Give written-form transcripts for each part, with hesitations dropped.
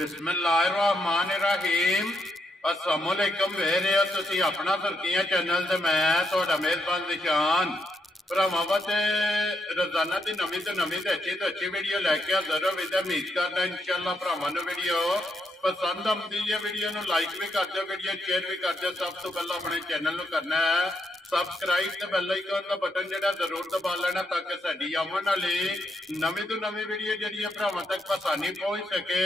बिस्मिल्लाहिर्रहमानिर्रहीम। अस्सलामुअलैकुम वेरे हो तुसी अपना सुर्खियां चैनल ते मैं तुहाडा मेजबान निशान भरावां वास्ते रोजाना की नवी तो अच्छी वीडियो लैके हाजिर हो। उम्मीद करना इंशाअल्लाह भरावां नूं वीडियो पसंद आती है। वीडियो नूं लाइक भी कर दो, वीडियो शेयर भी कर दो। सब तो पहला अपने चैनल नूं करना है सबसक्राइब ते बेल आइकन का बटन जिहड़ा जरूर दबा लेना ताकि साडी आवन वाली नवी तो नवी वीडियो जिहड़ी भरावां तक आसानी पहुंच सके।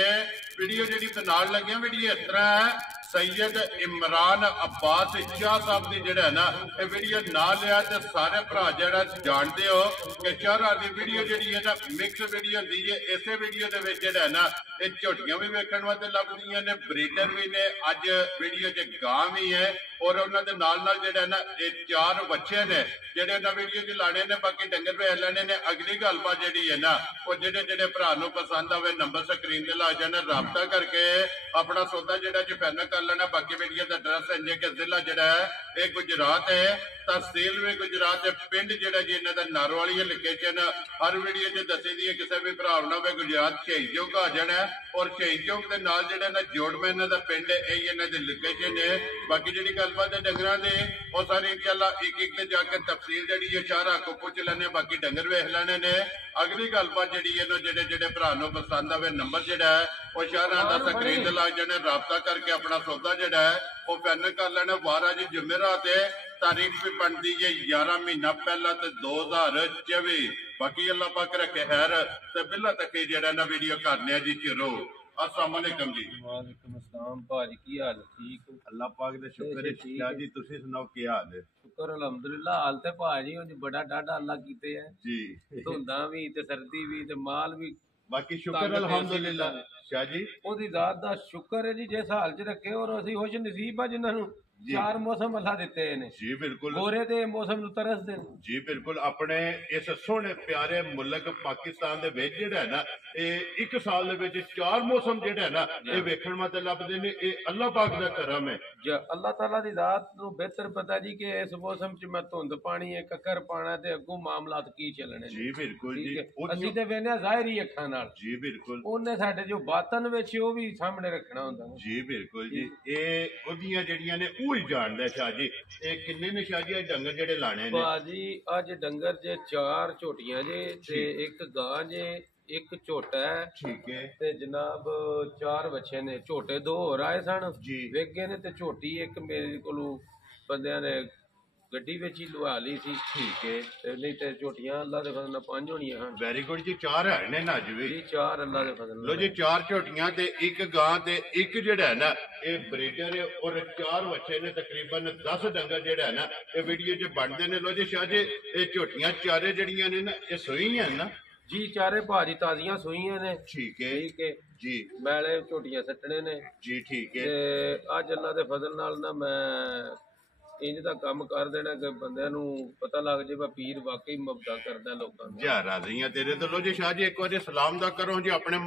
वीडियो जिहड़ी बनाउण लगे वीडियो इस तरह है, सैयद इमरान अब्बास शाह साहब की जिहड़ा है ना ये वीडियो ना लिया तो सारे भरा जिहड़ा जानते हो कि शहर की वीडियो जिहड़ी है ना मिक्स वीडियो होंदी है। इसे वीडियो दे विच जिहड़ा है ना ये झोटियां भी वेखण वास्ते लभदियां ने, ब्रीडर भी ने। अज वीडियो च गां भी है और उन्होंने नाल नाल जिहड़ा है ना ये 4 बच्चे ने जिहड़े ना वीडियो च लाने ने, बाकी डंगर वेख लेने ने। अगली गलबात जिहड़ी है ना वो जिहड़े जिहड़े भरा नूं पसंद आवे नंबर स्क्रीन ते ला जाने, राबता करके अपना सौदा जिहड़ा जी फाइनल कर लेना। बाकी वीडियो का एड्रैस है कि जिला जिहड़ा है ये गुजरात है, तहसील भी गुजरात है, पिंड जिहड़ा जी इन्हां दा नारोवाली है। लोकेशन हर वीडियो च दसी दी है, किसी भी भरा ना होवे गुजरात शहीद चौक आ जाना है और शहीद चौक के नाल जिहड़ा ना जोड़मा इन्हां दा पिंड है, यही इन्हां दी लोकेशन है। बाकी जिहड़ी गलबात है डंगरां दी वो सारी इंशाअल्लाह एक एक ते जाके तफसील जिहड़ी है सारा को पुछ लैने, बाकी डंगर वेख लेने ने। अगली गलबात जिहड़ी है ना जिहड़े जिहड़े भरा नूं पसंद आवे नंबर जिहड़ा है वो शहरां दा स्क्रीन ते लग जाने, राबता करके अपना सौदा जिहड़ा है वो फाइनल कर लेना। 12 जी जुमेरात है, तारीख भी बनती है 11 महीना पहला तो 2024। बाकी अल्लाह पाक रखे खैर ते बिल्ला तक जिहड़ा ना वीडियो करने जी शुरू। अस्सलाम वालेकुम जी। वालेकुम अस्सलाम भाजी, की हाल? ठीक अल्लाह पाक दे शुक्र है। क्या जी तुसी सुनाओ की हाल है? शुक्र अल्हम्दुलिल्लाह। हाल ते भाजी हुण बड़ा डाढा अल्लाह कीते है जी, धुंदा भी ते सर्दी भी ते माल भी। बाकी शुक्र अल्हम्दुलिल्लाह शाह जी ओदी जात दा शुक्र है जी जिस हाल च रखे। और असीं खुश नसीब आ जिन्हां नूं 4 मौसम अल्लाह दिते ने। जी बिल्कुल गोरे ते मौसम नूं तरसदे ने। जी बिल्कुल। अपने इस सोहने प्यारे मुल्क पाकिस्तान दे विच जिहड़ा है ना एक साल दे विच 4 मौसम जिहड़ा है ना ये वेखण वास्ते लभदे ने। ये अल्लाह पाक दा करम है। अल्लाह ताला दी जात नूं बेहतर पता जी कि इस मौसम च मैं धुंद पानी है, कक्कर पाना ते अग्गों मामलात की चलने। जी बिल्कुल जी। ਅਸੀਂ ਤੇ ਵੇਖਦੇ ਜ਼ਾਹਿਰੀ ਅੱਖਾਂ ਨਾਲ। जी बिल्कुल। ਉਹਨੇ ਸਾਡੇ ਜੋ ਬਾਤਨ ਵਿੱਚ ਉਹ ਵੀ ਸਾਹਮਣੇ ਰੱਖਣਾ ਹੁੰਦਾ। जी बिल्कुल जी। ਇਹ ਉਹਦੀਆਂ ਜਿਹੜੀਆਂ ਨੇ ਉਹ ਹੀ ਜਾਣਦਾ ਸ਼ਾਹ ਜੀ। ਇਹ ਕਿੰਨੇ ਨੇ ਸ਼ਾਹ ਜੀ ਡੰਗਰ ਜਿਹੜੇ ਲਾਣੇ ਨੇ? ਬਾਜੀ ਅੱਜ ਡੰਗਰ ਜੇ 4 ਝੋਟੀਆਂ ਜੇ ਤੇ ਇੱਕ ਗਾਂ ਜੇ, ਇੱਕ ਝੋਟਾ ਹੈ। ਠੀਕ ਹੈ ਤੇ ਜਨਾਬ 4 ਬੱਚੇ ਨੇ। ਝੋਟੇ 2 ਹੋਰ ਆਏ ਸਨ ਜੀ ਵਿਕ ਗਏ ਨੇ ਤੇ ਝੋਟੀ ਇੱਕ ਮੇਰੇ ਕੋਲੋਂ ਬੰਦਿਆਂ ਨੇ ਗੱਡੀ ਵਿੱਚ ਹੀ ਲਵਾ ਲਈ ਸੀ। ਠੀਕ ਹੈ। ਤੇ ਨਹੀਂ ਤੇ ਝੋਟੀਆਂ ਅੱਲਾ ਦੇ ਫਜ਼ਲ ਨਾਲ 5 ਹੋਣੀਆਂ ਹਨ। ਵੈਰੀ ਗੁੱਡ ਜੀ। 4 ਹੈ ਨੇ ਨਾ ਜੀ? ਜੀ 4 ਅੱਲਾ ਦੇ ਫਜ਼ਲ ਲੋ ਨਾਲ। ਜੀ 4 ਝੋਟੀਆਂ ਤੇ ਇੱਕ ਗਾਂ ਤੇ ਇੱਕ ਜਿਹੜਾ ਹੈ ਨਾ ਇਹ ਬਰੀਡਰ ਹੈ ਔਰ 4 ਬੱਚੇ ਨੇ। ਤਕਰੀਬਨ 10 ਡੰਗਰ ਜਿਹੜਾ ਹੈ ਨਾ ਇਹ ਵੀਡੀਓ 'ਚ ਬਣਦੇ ਨੇ। ਲੋ ਜੀ ਸ਼ਾਹ ਜੀ ਇਹ ਝੋਟੀਆਂ ਚਾਰੇ ਜਿਹੜੀਆਂ ਨੇ ਨਾ ਇਹ ਸੂਈਆਂ ਨਾ? ਜੀ ਚਾਰੇ ਭਾਜੀ ਤਾਜ਼ੀਆਂ ਸੂਈਆਂ ਨੇ। ਠੀਕ ਹੈ ਠੀਕ ਹੈ ਜੀ। ਮੈਲੇ ਝੋਟੀਆਂ ਸੱਟਣੇ ਨੇ ਜੀ ਠੀਕ ਹੈ। ਤੇ ਅੱਜ ਅੱਲਾ ਦੇ ਫਜ਼ਲ ਨਾਲ ਨਾ ਮੈਂ ਇੰਜ ਦਾ ਕੰਮ ਕਰ ਦੇਣਾ ਕਿ ਬੰਦਿਆਂ ਨੂੰ ਪਤਾ ਲੱਗ ਜੇ ਵਾ ਪੀਰ ਵਾਕਈ ਮਬਦਾ ਕਰਦਾ ਲੋਕਾਂ ਨੂੰ। ਜਾ ਰਾਜ਼ੀਆਂ ਤੇਰੇ ਤੋਂ। ਲੋ ਜੀ ਸ਼ਾਹ ਜੀ ਇੱਕ ਵਾਰੀ ਸਲਾਮ ਦਾ ਕਰੋ ਜੀ ਆਪਣੇ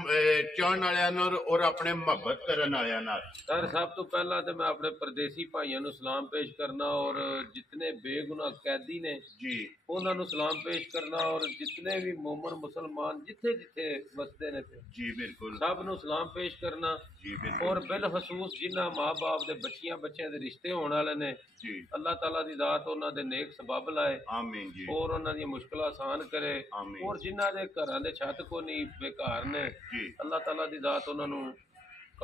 ਚਾਹਣ ਵਾਲਿਆਂ ਨਾਲ ਔਰ ਆਪਣੇ ਮੁਹੱਬਤ ਕਰਨ ਵਾਲਿਆਂ ਨਾਲ। ਸਰ ਸਭ ਤੋਂ ਪਹਿਲਾਂ ਤੇ ਮੈਂ ਆਪਣੇ ਪਰਦੇਸੀ ਭਾਈਆਂ ਨੂੰ ਸਲਾਮ ਪੇਸ਼ ਕਰਨਾ ਔਰ ਜਿਤਨੇ ਬੇਗੁਨਾਹ ਕੈਦੀ ਨੇ ਜੀ ਉਹਨਾਂ ਨੂੰ ਸਲਾਮ ਪੇਸ਼ ਕਰਨਾ ਔਰ ਜਿਤਨੇ ਵੀ ਮੂਮਨ ਮੁਸਲਮਾਨ ਜਿੱਥੇ ਜਿੱਥੇ ਵਸਦੇ ਨੇ ਜੀ ਬਿਲकुल ਸਭ ਨੂੰ ਸਲਾਮ ਪੇਸ਼ ਕਰਨਾ। ਜੀ ਬਿਲकुल। ਔਰ ਬਿਲਖਸੂਸ ਜਿਨ੍ਹਾਂ ਮਾਂ ਬਾਪ ਦੇ ਬੱਚਿਆਂ ਦੇ ਰਿਸ਼ਤੇ ਹੋਣ ਵਾਲੇ ਨੇ ਜੀ अल्लाह ताला दी दात उन्हां दे नेक सबब लाए आमीन जी। और उन्हां दी मुश्किल आसान करे। आमीन। और जिन्हां दे घरां दे छत को नहीं बेकार ने जी अल्लाह ताला दी दात उन्हां नूं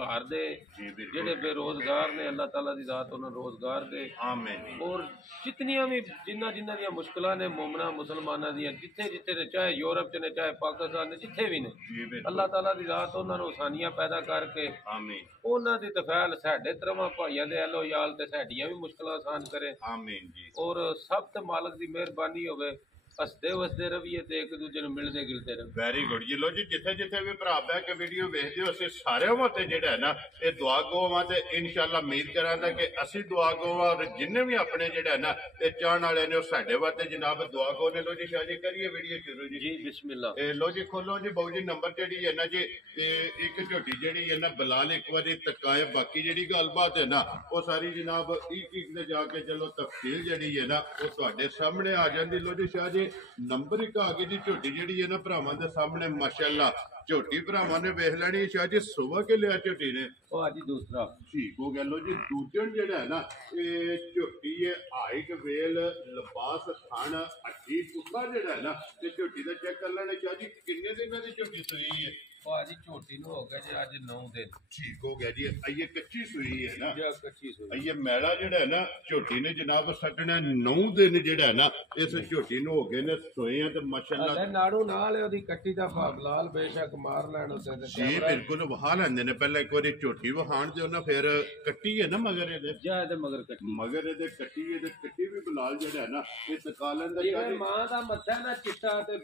घर दे। जी बिल्कुल। जेड़े बेरोजगार ने अल्लाह ताला दी दात उन्हां नूं रोजगार दे। आमीन। और जितनियां भी जिन्हां दी मुश्किलां ने मोमना मुसलमानां दी जिथे जिथे ने चाहे यूरोप च ने चाहे पाकिस्तान ने जिथे भी ने जी बिल्कुल। अल्लाह ताला दी दात उन्हां नूं आसानियां पैदा करके आमीन। ਉਹਨਾਂ ਦੀ ਤਫੈਲ ਸਾਡੇ ਤਰ੍ਹਾਂ ਭਾਈਆਂ ਦੇ ਐਲੋ ਯਾਲ ਤੇ ਸਾਡੀਆਂ ਵੀ ਮੁਸ਼ਕਲਾਂ ਆਸਾਨ ਕਰੇ। आमीन जी। ਔਰ ਸਭ ਤੇ ਮਾਲਕ ਦੀ ਮਿਹਰਬਾਨੀ ਹੋਵੇ ਹੱਸਦੇ ਵਸਦੇ ਰਹੀਏ ਤੇ ਇੱਕ ਦੂਜੇ ਨੂੰ ਮਿਲਦੇ ਗਿਲਦੇ ਰਹੀਏ। ਵੈਰੀ ਗੁੱਡ ਜੀ। ਲੋ ਜੀ ਜਿੱਥੇ ਜਿੱਥੇ ਵੀ ਭਰਾ ਬਹਿ ਕੇ ਵੀਡੀਓ ਵੇਖਦੇ ਹੋ ਅਸੀਂ ਸਾਰਿਆਂ ਵਾਸਤੇ ਜਿਹੜਾ ਹੈ ਨਾ ਇਹ ਦੁਆ ਗੋਵਾਂ ਤੇ ਇਨਸ਼ਾਅੱਲਾ ਉਮੀਦ ਕਰਾਂਗਾ ਕਿ ਅਸੀਂ ਦੁਆ ਗੋਵਾਂ ਔਰ ਜਿੰਨੇ ਵੀ ਆਪਣੇ ਜਿਹੜਾ ਹੈ ਨਾ ਇਹ ਚਾਹਣ ਵਾਲੇ ਨੇ ਉਹ ਸਾਡੇ ਵਾਸਤੇ ਜਨਾਬ ਦੁਆ ਗੋ ਨੇ। ਲੋ ਜੀ ਸ਼ਾਹ ਜੀ ਕਰੀਏ ਵੀਡੀਓ ਸ਼ੁਰੂ ਜੀ। ਜੀ ਬਿਸਮਿਲ੍ਲਾ। ਇਹ ਲੋ ਜੀ ਖੋਲੋ ਜੀ ਬਾਊ ਜੀ ਨੰਬਰ ਜਿਹੜੀ ਹੈ ਨਾ ਜੀ ਇੱਕ ਝੋਟੀ ਜਿਹੜੀ ਹੈ ਨਾ ਬਲਾਲ ਇੱਕ ਵਾਰੀ ਤਕਾਏ। ਬਾਕੀ ਜਿਹੜੀ ਗੱਲਬਾਤ ਹੈ ਨਾ ਉਹ ਸਾਰੀ ਜਨਾਬ ਇੱਕ ਇੱਕ ਤੇ ਜਾ ਕੇ ਚਲੋ ਤਫਸੀਲ ਜਿਹੜੀ ਹੈ ਨਾ ਉਹ ਤੁਹਾਡੇ ਸਾਹਮਣੇ ਆ ਜਾਂਦੀ। ਲੋ ਜੀ ਸ਼ਾਹ ਜੀ ਜੀ ਨੰਬਰ 1 ਆ ਗਈ ਜੀ ਝੋਟੀ ਜਿਹੜੀ ਹੈ ਨਾ ਭਰਾਵਾਂ ਦੇ ਸਾਹਮਣੇ ਮਾਸ਼ਾਅੱਲਾ। ਝੋਟੀ ਭਰਾਵਾਂ ਨੇ ਵੇਖ ਲੈਣੀ ਸ਼ਾਹ ਜੀ ਸੁਬਾ ਕੇ ਲਿਆ ਝੋਟੀ ਨੇ ਭਾਜੀ ਦੂਸਰਾ ਠੀਕ ਹੋ ਗਿਆ। ਲੋ ਜੀ ਦੂਜਣ ਜਿਹੜਾ ਹੈ ਨਾ ਇਹ ਝੋਟੀ ਹੈ ਹਾਈਟ ਵੇਲ ਲਿਬਾਸ ਥਣ ਅੱਠੀ ਪੁੱਠਾ ਜਿਹੜਾ ਹੈ ਨਾ ਤੇ ਝੋਟੀ ਦਾ ਚੈੱਕ ਕਰ ਲੈਣਾ ਸ਼ਾਹ ਜੀ ਕਿੰਨੇ ਦਿਨਾਂ ਦੀ ਝੋਟੀ ਸੂਈ ਹੈ। ਭਾਜੀ ਝੋਟੀ ਨੂੰ ਹੋ ਗਿਆ ਜੀ ਅੱਜ 9 ਦਿਨ ਠੀਕ ਹੋ ਗਿਆ ਜੀ। ਇਹ ਕੱਚੀ ਸੂਈ ਹੈ ਨਾ ਜਾਂ ਕੱਚੀ ਸੂਈ ਇਹ ਮੈਲਾ ਜਿਹੜਾ ਹੈ ਨਾ ਝੋਟੀ ਨੇ ਜਨਾਬ ਸੱਟਣਾ 9 ਦਿਨ ਜਿਹੜਾ ਹੈ ਨਾ ਇਸ ਝੋਟੀ ਨੂੰ ਹੋ ਗਏ ਨੇ ਸੋਏ ਆ ਤੇ ਮਾਸ਼ਾਅੱਲਾ ਨਾੜੂ ਨਾਲ ਉਹਦੀ ਕੱਟੀ ਦਾ ਭਾਗ ਲਾਲ ਬੇਸ਼ੱਕ ਮਾਰ ਲੈਣ ਉਸੇ ਤੇ ਜੀ ਬਿਲਕੁਲ ਵਹਾ ਲੈਂਦੇ ਨੇ। ਪਹਿਲਾਂ ਇੱਕ ਵਾਰੀ ਝੋਟੀ ਵਹਾਣ ਤੇ ਉਹਨਾਂ ਫਿਰ ਕੱਟੀ ਹੈ ਨਾ ਮਗਰ ਇਹਦੇ ਜਾਂ ਇਹਦੇ ਮਗਰ ਕੱਟੀ ਮਗਰ ਇਹਦੇ ਕੱਟੀ ਇਹਦੇ ਕੱਟੀ ਵੀ ਬਲਾਲ ਜਿਹੜਾ ਹੈ ਨਾ ਇਹ ਤਕਾ ਲੈਂਦਾ। ਜਿਵੇਂ ਮਾਂ ਦਾ ਮੱਥਾ ਨਾ ਚਿੱਟਾ ਤੇ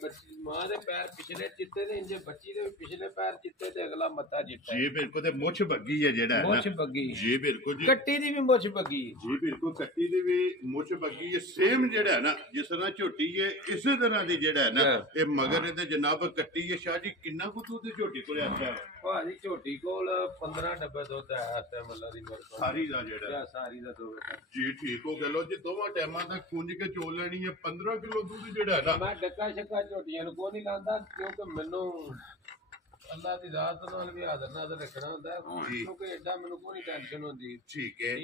ਮਾਂ ਦੇ ਪੈਰ ਪਿਛਲੇ ਚਿੱਟੇ ਨੇ ਇੰਜ ਬੱਚੀ ਦੇ ਪਿਛਲੇ ਪੈਰ ਚਿੱਟੇ ਤੇ ਅਗਲਾ ਮੱਥਾ ਚਿੱਟਾ ਜੀ ਬਿਲਕੁਲ ਤੇ ਮੁੱਛ ਬੱਗੀ ਹੈ ਜਿਹੜਾ ਹੈ ਮੁੱਛ ਬੱਗੀ ਜੀ ਬਿਲਕੁਲ ਜੀ ਕੱਟੀ ਦੀ ਵੀ ਮੁੱਛ ਬੱਗੀ ਜੀ ਬਿਲਕੁਲ ਕੱਟੀ ਦੀ ਵੀ ਮੁੱਛ ਬੱਗੀ ਹੈ ਸੇਮ ਜਿਹੜਾ ਹੈ ਨਾ ਜਿਸ ਤਰ੍ਹਾਂ ਝੋਟੀ ਹੈ ਇਸੇ ਤਰ੍ਹਾਂ ਦੀ ਜਿਹੜਾ ਹੈ ਨਾ ਇਹ ਮਗਰ ਇਹਦੇ ਜਨਾਬ ਕੱਟੀ ਹੈ। ਸ਼ਾਹ ਜੀ ਕਿੰਨਾ ਕੁ ਦੁੱਧ ਝੋਟੀ ਕੋਲ ਆਇਆ ਭਾਜੀ ਝੋਟੀ ਕੋਲ 15 ਡੱਬੇ ਦੁੱਧ ਹੈ ਇਸ ਟਾਈਮ ਅੱਲਾ ਦੀ ਮਿਹਰ ਸਾਰੀ ਦਾ ਜਿਹੜਾ ਸਾਰੀ ਦਾ ਦੁੱਧ ਜੀ ਠੀਕ ਹੋ ਗਿਆ। ਲੋ ਜੀ ਦੋਵਾਂ ਟਾਈਮਾਂ ਦਾ ਖੁੰਝ ਕੇ ਚੋ ਲੈਣੀ ਹੈ 15 ਕਿਲੋ ਦੁੱਧ ਜਿਹੜਾ ਹੈ ਨਾ। ਮੈਂ ਡੱਕਾ ਛੱਕਾ ਝੋਟੀਆਂ ਨੂੰ ਕੋਈ ਨਹੀਂ ਲਾਂਦਾ ਕਿਉਂਕਿ ਮੈਨੂੰ ਅੱਲਾ ਦੀ ਰਾਤ ਨਾਲ ਵੀ ਹਾਜ਼ਰ ਨਾਜ਼ਰ ਰੱਖਣਾ ਹੁੰਦਾ ਕਿਉਂਕਿ ਐਡਾ ਮੈਨੂੰ ਕੋਈ ਟੈਨਸ਼ਨ ਹੁੰਦੀ। ਠੀਕ ਹੈ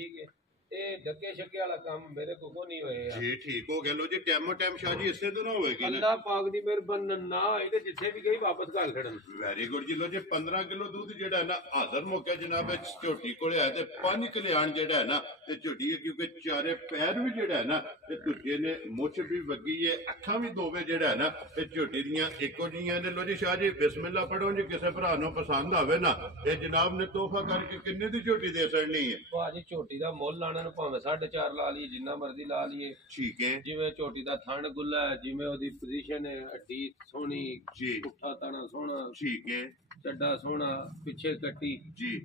ਇਹ ਡੱਕੇ ਛੱਕੇ ਵਾਲਾ ਕੰਮ ਮੇਰੇ ਕੋਲ ਕੋਈ ਨਹੀਂ ਹੋਇਆ ਜੀ ਠੀਕ ਹੋ ਗਿਆ। ਲੋ ਜੀ ਟਾਈਮੋ ਟਾਈਮ ਸ਼ਾਹ ਜੀ ਇਸੇ ਤਰ੍ਹਾਂ ਹੋਏਗੀ ਅੱਲਾ ਪਾਕ ਦੀ ਮਿਹਰਬਾਨੀ ਨਾ ਹੋਏ ਤੇ ਜਿੱਥੇ ਵੀ ਗਈ ਵਾਪਸ ਘਰ ਖੜਨ। ਵੈਰੀ ਗੁੱਡ ਜੀ। ਲੋ ਜੀ 15 ਕਿਲੋ ਦੁੱਧ ਜਿਹੜਾ ਨਾ ਹਾਜ਼ਰ ਮੌਕੇ ਜਨਾਬ ਝੋਟੀ ਕੋਲੇ ਆਇਆ ਤੇ 5 ਕਲਿਆਣ ਜਿਹੜਾ ਹੈ ਨਾ ਤੇ ਝੋਟੀ ਹੈ ਕਿਉਂਕਿ ਚਾਰੇ ਪੈਰ ਵੀ ਜਿਹੜਾ ਹੈ ਨਾ ਤੇ ਦੂਜੇ ਨੇ ਮੁੱਛ ਵੀ ਵੱਗੀ ਹੈ ਅੱਖਾਂ ਵੀ ਦੋਵੇਂ ਜਿਹੜਾ ਹੈ ਨਾ ਤੇ ਝੋਟੀ ਦੀਆਂ ਇੱਕੋ ਜਿਹੀਆਂ ਨੇ। ਲੋ ਜੀ ਸ਼ਾਹ ਜੀ ਬਿਸਮਿਲ੍ਲਾ ਪੜੋ ਜੀ ਕਿਸੇ ਭਰਾ ਨੂੰ ਪਸੰਦ ਆਵੇ ਨਾ ਇਹ ਜਨਾਬ ਨੇ ਤੋਹਫਾ ਕਰਕੇ ਕਿੰਨੇ ਦੀ ਝੋਟੀ ਦੇ ਸਕਣੀ ਹੈ। ਭਾਜੀ ਝੋਟੀ ਦਾ ਮੁੱਲ ਲਾਣਾ ਨੂੰ ਭਾਵੇਂ 4.5 ਲਾ ਲਈਏ ਜਿੰਨਾ ਮਰਜ਼ੀ ਲਾ ਲਈਏ ਠੀਕ ਹੈ। ਜਿਵੇਂ ਝੋਟੀ ਦਾ ਥਣ ਗੁੱਲਾ ਹੈ ਜਿਵੇਂ ਉਹਦੀ ਪੋਜੀਸ਼ਨ ਹੈ ਹੱਡੀ ਸੋਹਣੀ ਜੀ ਪੁੱਠਾ ਤਾਣਾ ਸੋਹਣਾ ਠੀਕ ਹੈ ਚੱਡਾ ਸੋਹਣਾ ਪਿੱਛੇ ਕੱਟੀ ਜੀ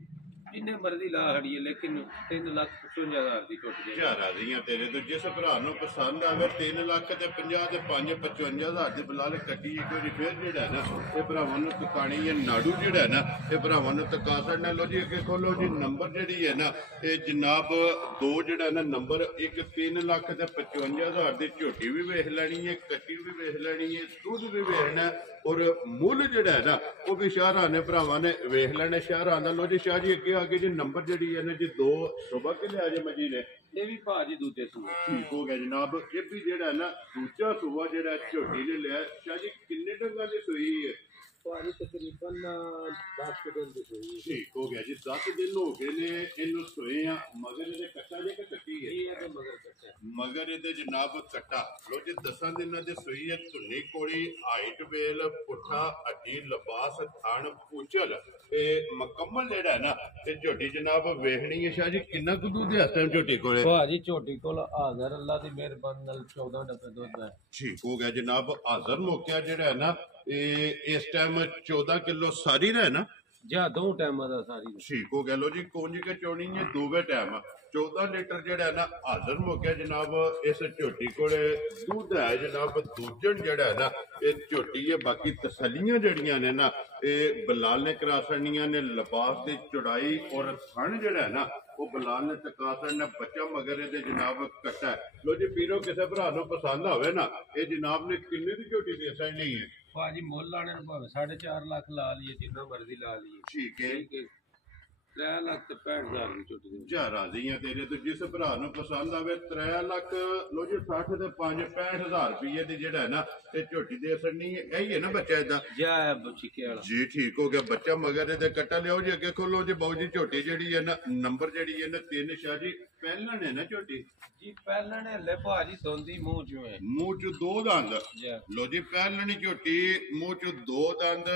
ਜਿੰਨੇ ਮਰਜ਼ੀ ਲਾ ਹੜੀਏ ਲੇਕਿਨ 3,55,000 ਦੀ ਝੋਟੀ ਚਾਰ ਰਾਜ਼ੀਆਂ ਤੇਰੇ ਤੋਂ ਜਿਸ ਭਰਾ ਨੂੰ ਪਸੰਦ ਆਵੇ 3 ਲੱਖ ਤੇ 50 ਤੇ 5 55,000 ਦੇ ਬਲਾਲ ਕੱਟੀ ਇੱਕ ਵਾਰੀ ਫੇਰ ਜਿਹੜਾ ਹੈ ਨਾ ਇਹ ਭਰਾਵਾਂ ਨੂੰ ਤਕਾਣੀ ਹੈ ਨਾੜੂ ਜਿਹੜਾ ਹੈ ਨਾ ਇਹ ਭਰਾਵਾਂ ਨੂੰ ਤਕਾ ਛੱਡਣਾ। ਲੋ ਜੀ ਅੱਗੇ ਖੋਲੋ ਜੀ ਨੰਬਰ ਜਿਹੜੀ ਹੈ ਨਾ ਇਹ ਜਨਾਬ 2 ਜਿਹੜਾ ਨਾ ਨੰਬਰ 1 3 ਲੱਖ ਤੇ 55,000 ਦੀ ਝੋਟੀ ਵੀ ਵੇਖ ਲੈਣੀ ਹੈ ਕੱਟੀ ਵੀ ਵੇਖ ਲੈਣੀ ਹੈ ਦੁੱਧ ਵੀ ਵੇਖਣਾ ਔਰ ਮੁੱਲ ਜਿਹੜਾ ਹੈ ਨਾ ਉਹ ਵੀ ਸ਼ਾਹਰਾਂ ਨੇ ਭਰਾਵਾਂ ਨੇ ਵੇਖ ਲੈਣੇ ਸ਼ਾਹਰਾਂ ਦਾ। ਲੋ ਜੀ ਸ਼ਾਹ ਜੀ ਅੱਗੇ ਆ ਕੇ ਜੀ ਨੰਬਰ ਜਿਹੜੀ ਹੈ ਨਾ ਜੀ 2 ਸੁਬਾ ਕੇ ਲਿਆ ਜੇ ਮਜੀ ਨੇ ਇਹ ਵੀ ਭਾਜੀ ਦੂਜੇ ਸੂਏ ਠੀਕ ਹੋ ਗਿਆ ਜਨਾਬ। ਇਹ ਵੀ ਜਿਹੜਾ ਨਾ ਦੂਜਾ ਸੂਆ ਜਿਹੜਾ ਝੋਟੀ ਨੇ ਲਿਆ ਸ਼ਾਹ ਜੀ ਕਿੰਨੇ ਡੰਗਾਂ ਦੀ ਸੂਈ ਹੈ। ਭਾਜੀ ਤਕਰੀਬਨ 10 ਦਿਨ ਦੀ ਸੂਈ ਠੀਕ ਹੋ ਗਿਆ ਜੀ 10 ਦਿਨ ਹੋ ਗਏ ਨੇ ਇਹਨੂੰ ਸੋਏ ਆ ਮਗਰ ਇਹਦੇ ਕੱਟਾ ਜੇ ਕਿ ਕੱਟੀ ਹੈ ਇਹ ਹੈ ਮਗਰ ਕੱਟਾ ਮਗਰ ਇਹਦੇ ਜਨਾਬ ਕੱਟਾ। ਲੋ ਜੀ 10 ਦਿਨਾਂ ਦੀ ਸੂਈ ਹੈ ਧੁੰਨੀ ਕੋਲੀ ਹਾਈਟ ਵੇਲ ਪੁੱਠਾ ਅੱਡੀ ਲਿਬਾਸ ਥਣ ਪੂਛਲ ਇਹ ਮੁਕੰਮਲ ਜਿਹੜਾ ਹੈ ਨਾ ਤੇ ਝੋਟੀ ਜਨਾਬ ਵੇਖਣੀ ਹੈ। ਸ਼ਾਹ ਜੀ ਕਿੰਨਾ ਕੁ ਦੁੱਧ ਹੈ ਇਸ ਟਾਈਮ ਝੋਟੀ ਕੋਲੇ। ਭਾਜੀ ਝੋਟੀ ਕੋਲ ਹਾਜ਼ਰ ਅੱਲਾ ਦੀ ਮਿਹਰਬਾਨੀ ਨਾਲ 14 ਡੱਬੇ ਦੁੱਧ ਹੈ। ਠੀਕ ਹੋ ਗਿਆ ਜਨਾਬ ਹਾਜ਼ਰ ਮੌਕਿਆ ਜਿਹੜਾ ਹੈ ਨਾ ਇਹ ਇਸ ਟਾਈਮ 14 ਕਿਲੋ ਸਾਰੀ ਦਾ ਹੈ ਨਾ ਜਾਂ 2 ਟਾਈਮਾਂ ਦਾ ਸਾਰੀ ਠੀਕ ਹੋ ਗਿਆ। ਲੋ ਜੀ ਕੁੰਜ ਕੇ ਚੋਣੀ ਹੈ ਦੋਵੇਂ ਟਾਈਮ 14 ਲੀਟਰ ਜਿਹੜਾ ਹੈ ਨਾ ਹਾਜ਼ਰ ਮੌਕਿਆ ਜਨਾਬ ਇਸ ਝੋਟੀ ਕੋਲੇ ਦੁੱਧ ਹੈ ਜਨਾਬ ਦੂਜਣ ਜਿਹੜਾ ਹੈ ਨਾ ਇਹ ਝੋਟੀ ਹੈ। ਬਾਕੀ ਤਸੱਲੀਆਂ ਜਿਹੜੀਆਂ ਨੇ ਨਾ ਇਹ ਬਲਾਲ ਨੇ ਕਰਾ ਛੱਡਣੀਆਂ ਨੇ ਲਿਬਾਸ ਦੀ ਚੌੜਾਈ ਔਰ ਥਣ ਜਿਹੜਾ ਹੈ ਨਾ ਉਹ ਬਲਾਲ ਨੇ ਟਕਾ ਛੱਡਣਾ ਬੱਚਾ ਮਗਰ ਇਹਦੇ ਜਨਾਬ ਕੱਟਾ। ਲੋ ਜੀ ਪੀਰੋ ਕਿਸੇ ਭਰਾ ਨੂੰ ਪਸੰਦ ਆਵੇ ਨਾ ਇਹ ਜਨਾਬ ਨੇ ਕਿੰਨੇ ਦੀ ਝੋਟੀ ਦੇ ਸਕਣੀ ਹੈ। ਭਾਜੀ ਮੁੱਲ ਲਾਣੇ ਨੂੰ ਭਾਵੇਂ 4.5 ਲੱਖ ਲਾ ਲਈਏ ਜਿੰਨਾ ਮਰਜ਼ੀ ਲਾ ਲਈਏ ਠੀਕ ਹੈ 3 ਲੱਖ ਤੇ 65,000 ਦੀ ਝੋਟੀ ਦੇ ਜਾ ਰਾਜ਼ੀਆਂ ਤੇਰੇ ਤੋਂ ਜਿਸ ਭਰਾ ਨੂੰ ਪਸੰਦ ਆਵੇ 3 ਲੱਖ ਲੋ ਜੀ 60 ਤੇ 5 65,000 ਰੁਪਏ ਦੀ ਜਿਹੜਾ ਹੈ ਨਾ ਇਹ ਝੋਟੀ ਦੇ ਸਕਣੀ ਹੈ। ਇਹੀ ਹੈ ਨਾ ਬੱਚਾ ਇਹਦਾ ਜਾ ਚਿੱਕੇ ਵਾਲਾ ਜੀ ਠੀਕ ਹੋ ਗਿਆ ਬੱਚਾ ਮਗਰ ਇਹਦੇ ਕੱਟਾ ਲਿਆਓ ਜੀ ਅੱਗੇ ਖੋਲੋ ਜੀ ਬਾਊ ਜੀ ਝੋਟੀ ਜਿਹੜੀ ਹੈ ਨਾ ਨੰਬਰ ਜਿਹੜੀ ਹੈ ਨਾ 3 ਸ਼ਾਹ ਜੀ ਪਹਿਲਾਂ ਨੇ ਨਾ ਝੋਟੀ ਜੀ ਪਹਿਲਾਂ ਨੇ ਹਲੇ ਭਾਜੀ ਦੋਂਦੀ ਮੂੰਹ ਚੋਂ ਹੈ ਮੂੰਹ ਚ 2 ਦੰਦ ਜਾ ਲੋ ਜੀ ਪਹਿਲਣੀ ਝੋਟੀ ਮੂੰਹ ਚ 2 ਦੰਦ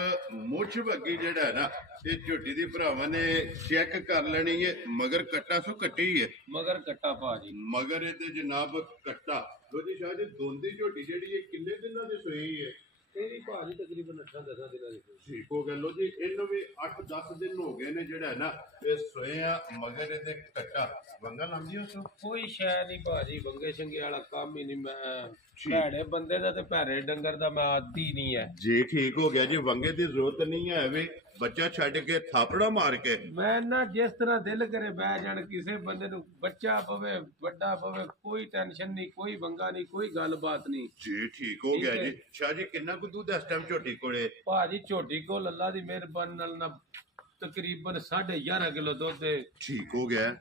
ਮੁੱਛ ਵੱਗੀ ਜਿਹੜਾ ਹੈ ਨਾ ਇਹ ਝੋਟੀ ਦੀ ਭਰਾਵਾਂ ਨੇ ਚੈੱਕ ਕਰ ਲੈਣੀ ਹੈ ਮਗਰ ਕੱਟਾ ਸੋ ਕੱਟੀ ਹੈ ਮਗਰ ਕੱਟਾ ਭਾਜੀ ਮਗਰ ਇਹਦੇ ਜਨਾਬ ਕੱਟਾ। ਲੋ ਜੀ ਸ਼ਾਹ ਜੀ ਦੋਂਦੀ ਝੋਟੀ ਜਿਹੜੀ ਹੈ ਕਿੰਨੇ ਦਿਨਾਂ ਦੀ ਸੂਈ ਹੈ। ਇਹ ਵੀ ਭਾਜੀ ਤਕਰੀਬਨ 8-10 ਦਿਨਾਂ ਦੀ ਠੀਕ ਹੋ ਗਿਆ। ਲੋ ਜੀ ਇਹਨੂੰ ਵੀ 8-10 ਦਿਨ ਹੋ ਗਏ ਨੇ ਜਿਹੜਾ ਹੈ ਨਾ ਇਹ ਸੋਇਆ ਮਗਰ ਇਹਦੇ ਕੱਟਾ ਵੰਗਾ ਲੰਮੀ ਉਸ ਕੋਈ ਸ਼ੈ ਨਹੀਂ ਭਾਜੀ ਵੰਗੇ ਸ਼ੰਗੇ ਵਾਲਾ ਕੰਮ ਹੀ ਨਹੀਂ। ਮੈਂ ਭੈੜੇ ਬੰਦੇ ਦਾ ਤੇ ਭੈੜੇ ਡੰਗਰ ਦਾ ਮੈਂ ਆਦੀ ਨਹੀਂ ਹੈ ਜੀ ਠੀਕ ਹੋ ਗਿਆ ਜੀ ਵੰਗੇ ਦੀ ਜ਼ਰੂਰਤ ਨਹੀਂ ਹੈ ਵੀ ਬੱਚਾ ਛੱਡ ਕੇ ਥਾਪੜਾ ਮਾਰ ਕੇ ਮੈਂ ਨਾ ਜਿਸ ਤਰ੍ਹਾਂ ਦਿਲ ਕਰੇ ਬਹਿ ਜਾਣ, ਕਿਸੇ ਬੰਦੇ ਨੂੰ ਬੱਚਾ ਪਵੇ ਵੱਡਾ ਪਵੇ, ਕੋਈ ਟੈਨਸ਼ਨ ਨਹੀਂ, ਕੋਈ ਬੰਗਾ ਨਹੀਂ, ਕੋਈ ਗੱਲਬਾਤ ਨਹੀਂ ਜੀ। ਠੀਕ ਹੋ ਗਿਆ ਜੀ। ਸ਼ਾਹ ਜੀ ਕਿੰਨਾ ਕੁ ਦੁੱਧ ਇਸ ਟਾਈਮ ਝੋਟੀ ਕੋਲੇ? ਭਾਜੀ ਝੋਟੀ ਕੋਲ ਅੱਲਾ ਦੀ ਮਿਹਰਬਾਨੀ ਨਾਲ ਨਾ ਤਕਰੀਬਨ 11.5 ਕਿਲੋ ਦੁੱਧ ਹੈ। ਠੀਕ ਹੋ ਗਿਆ।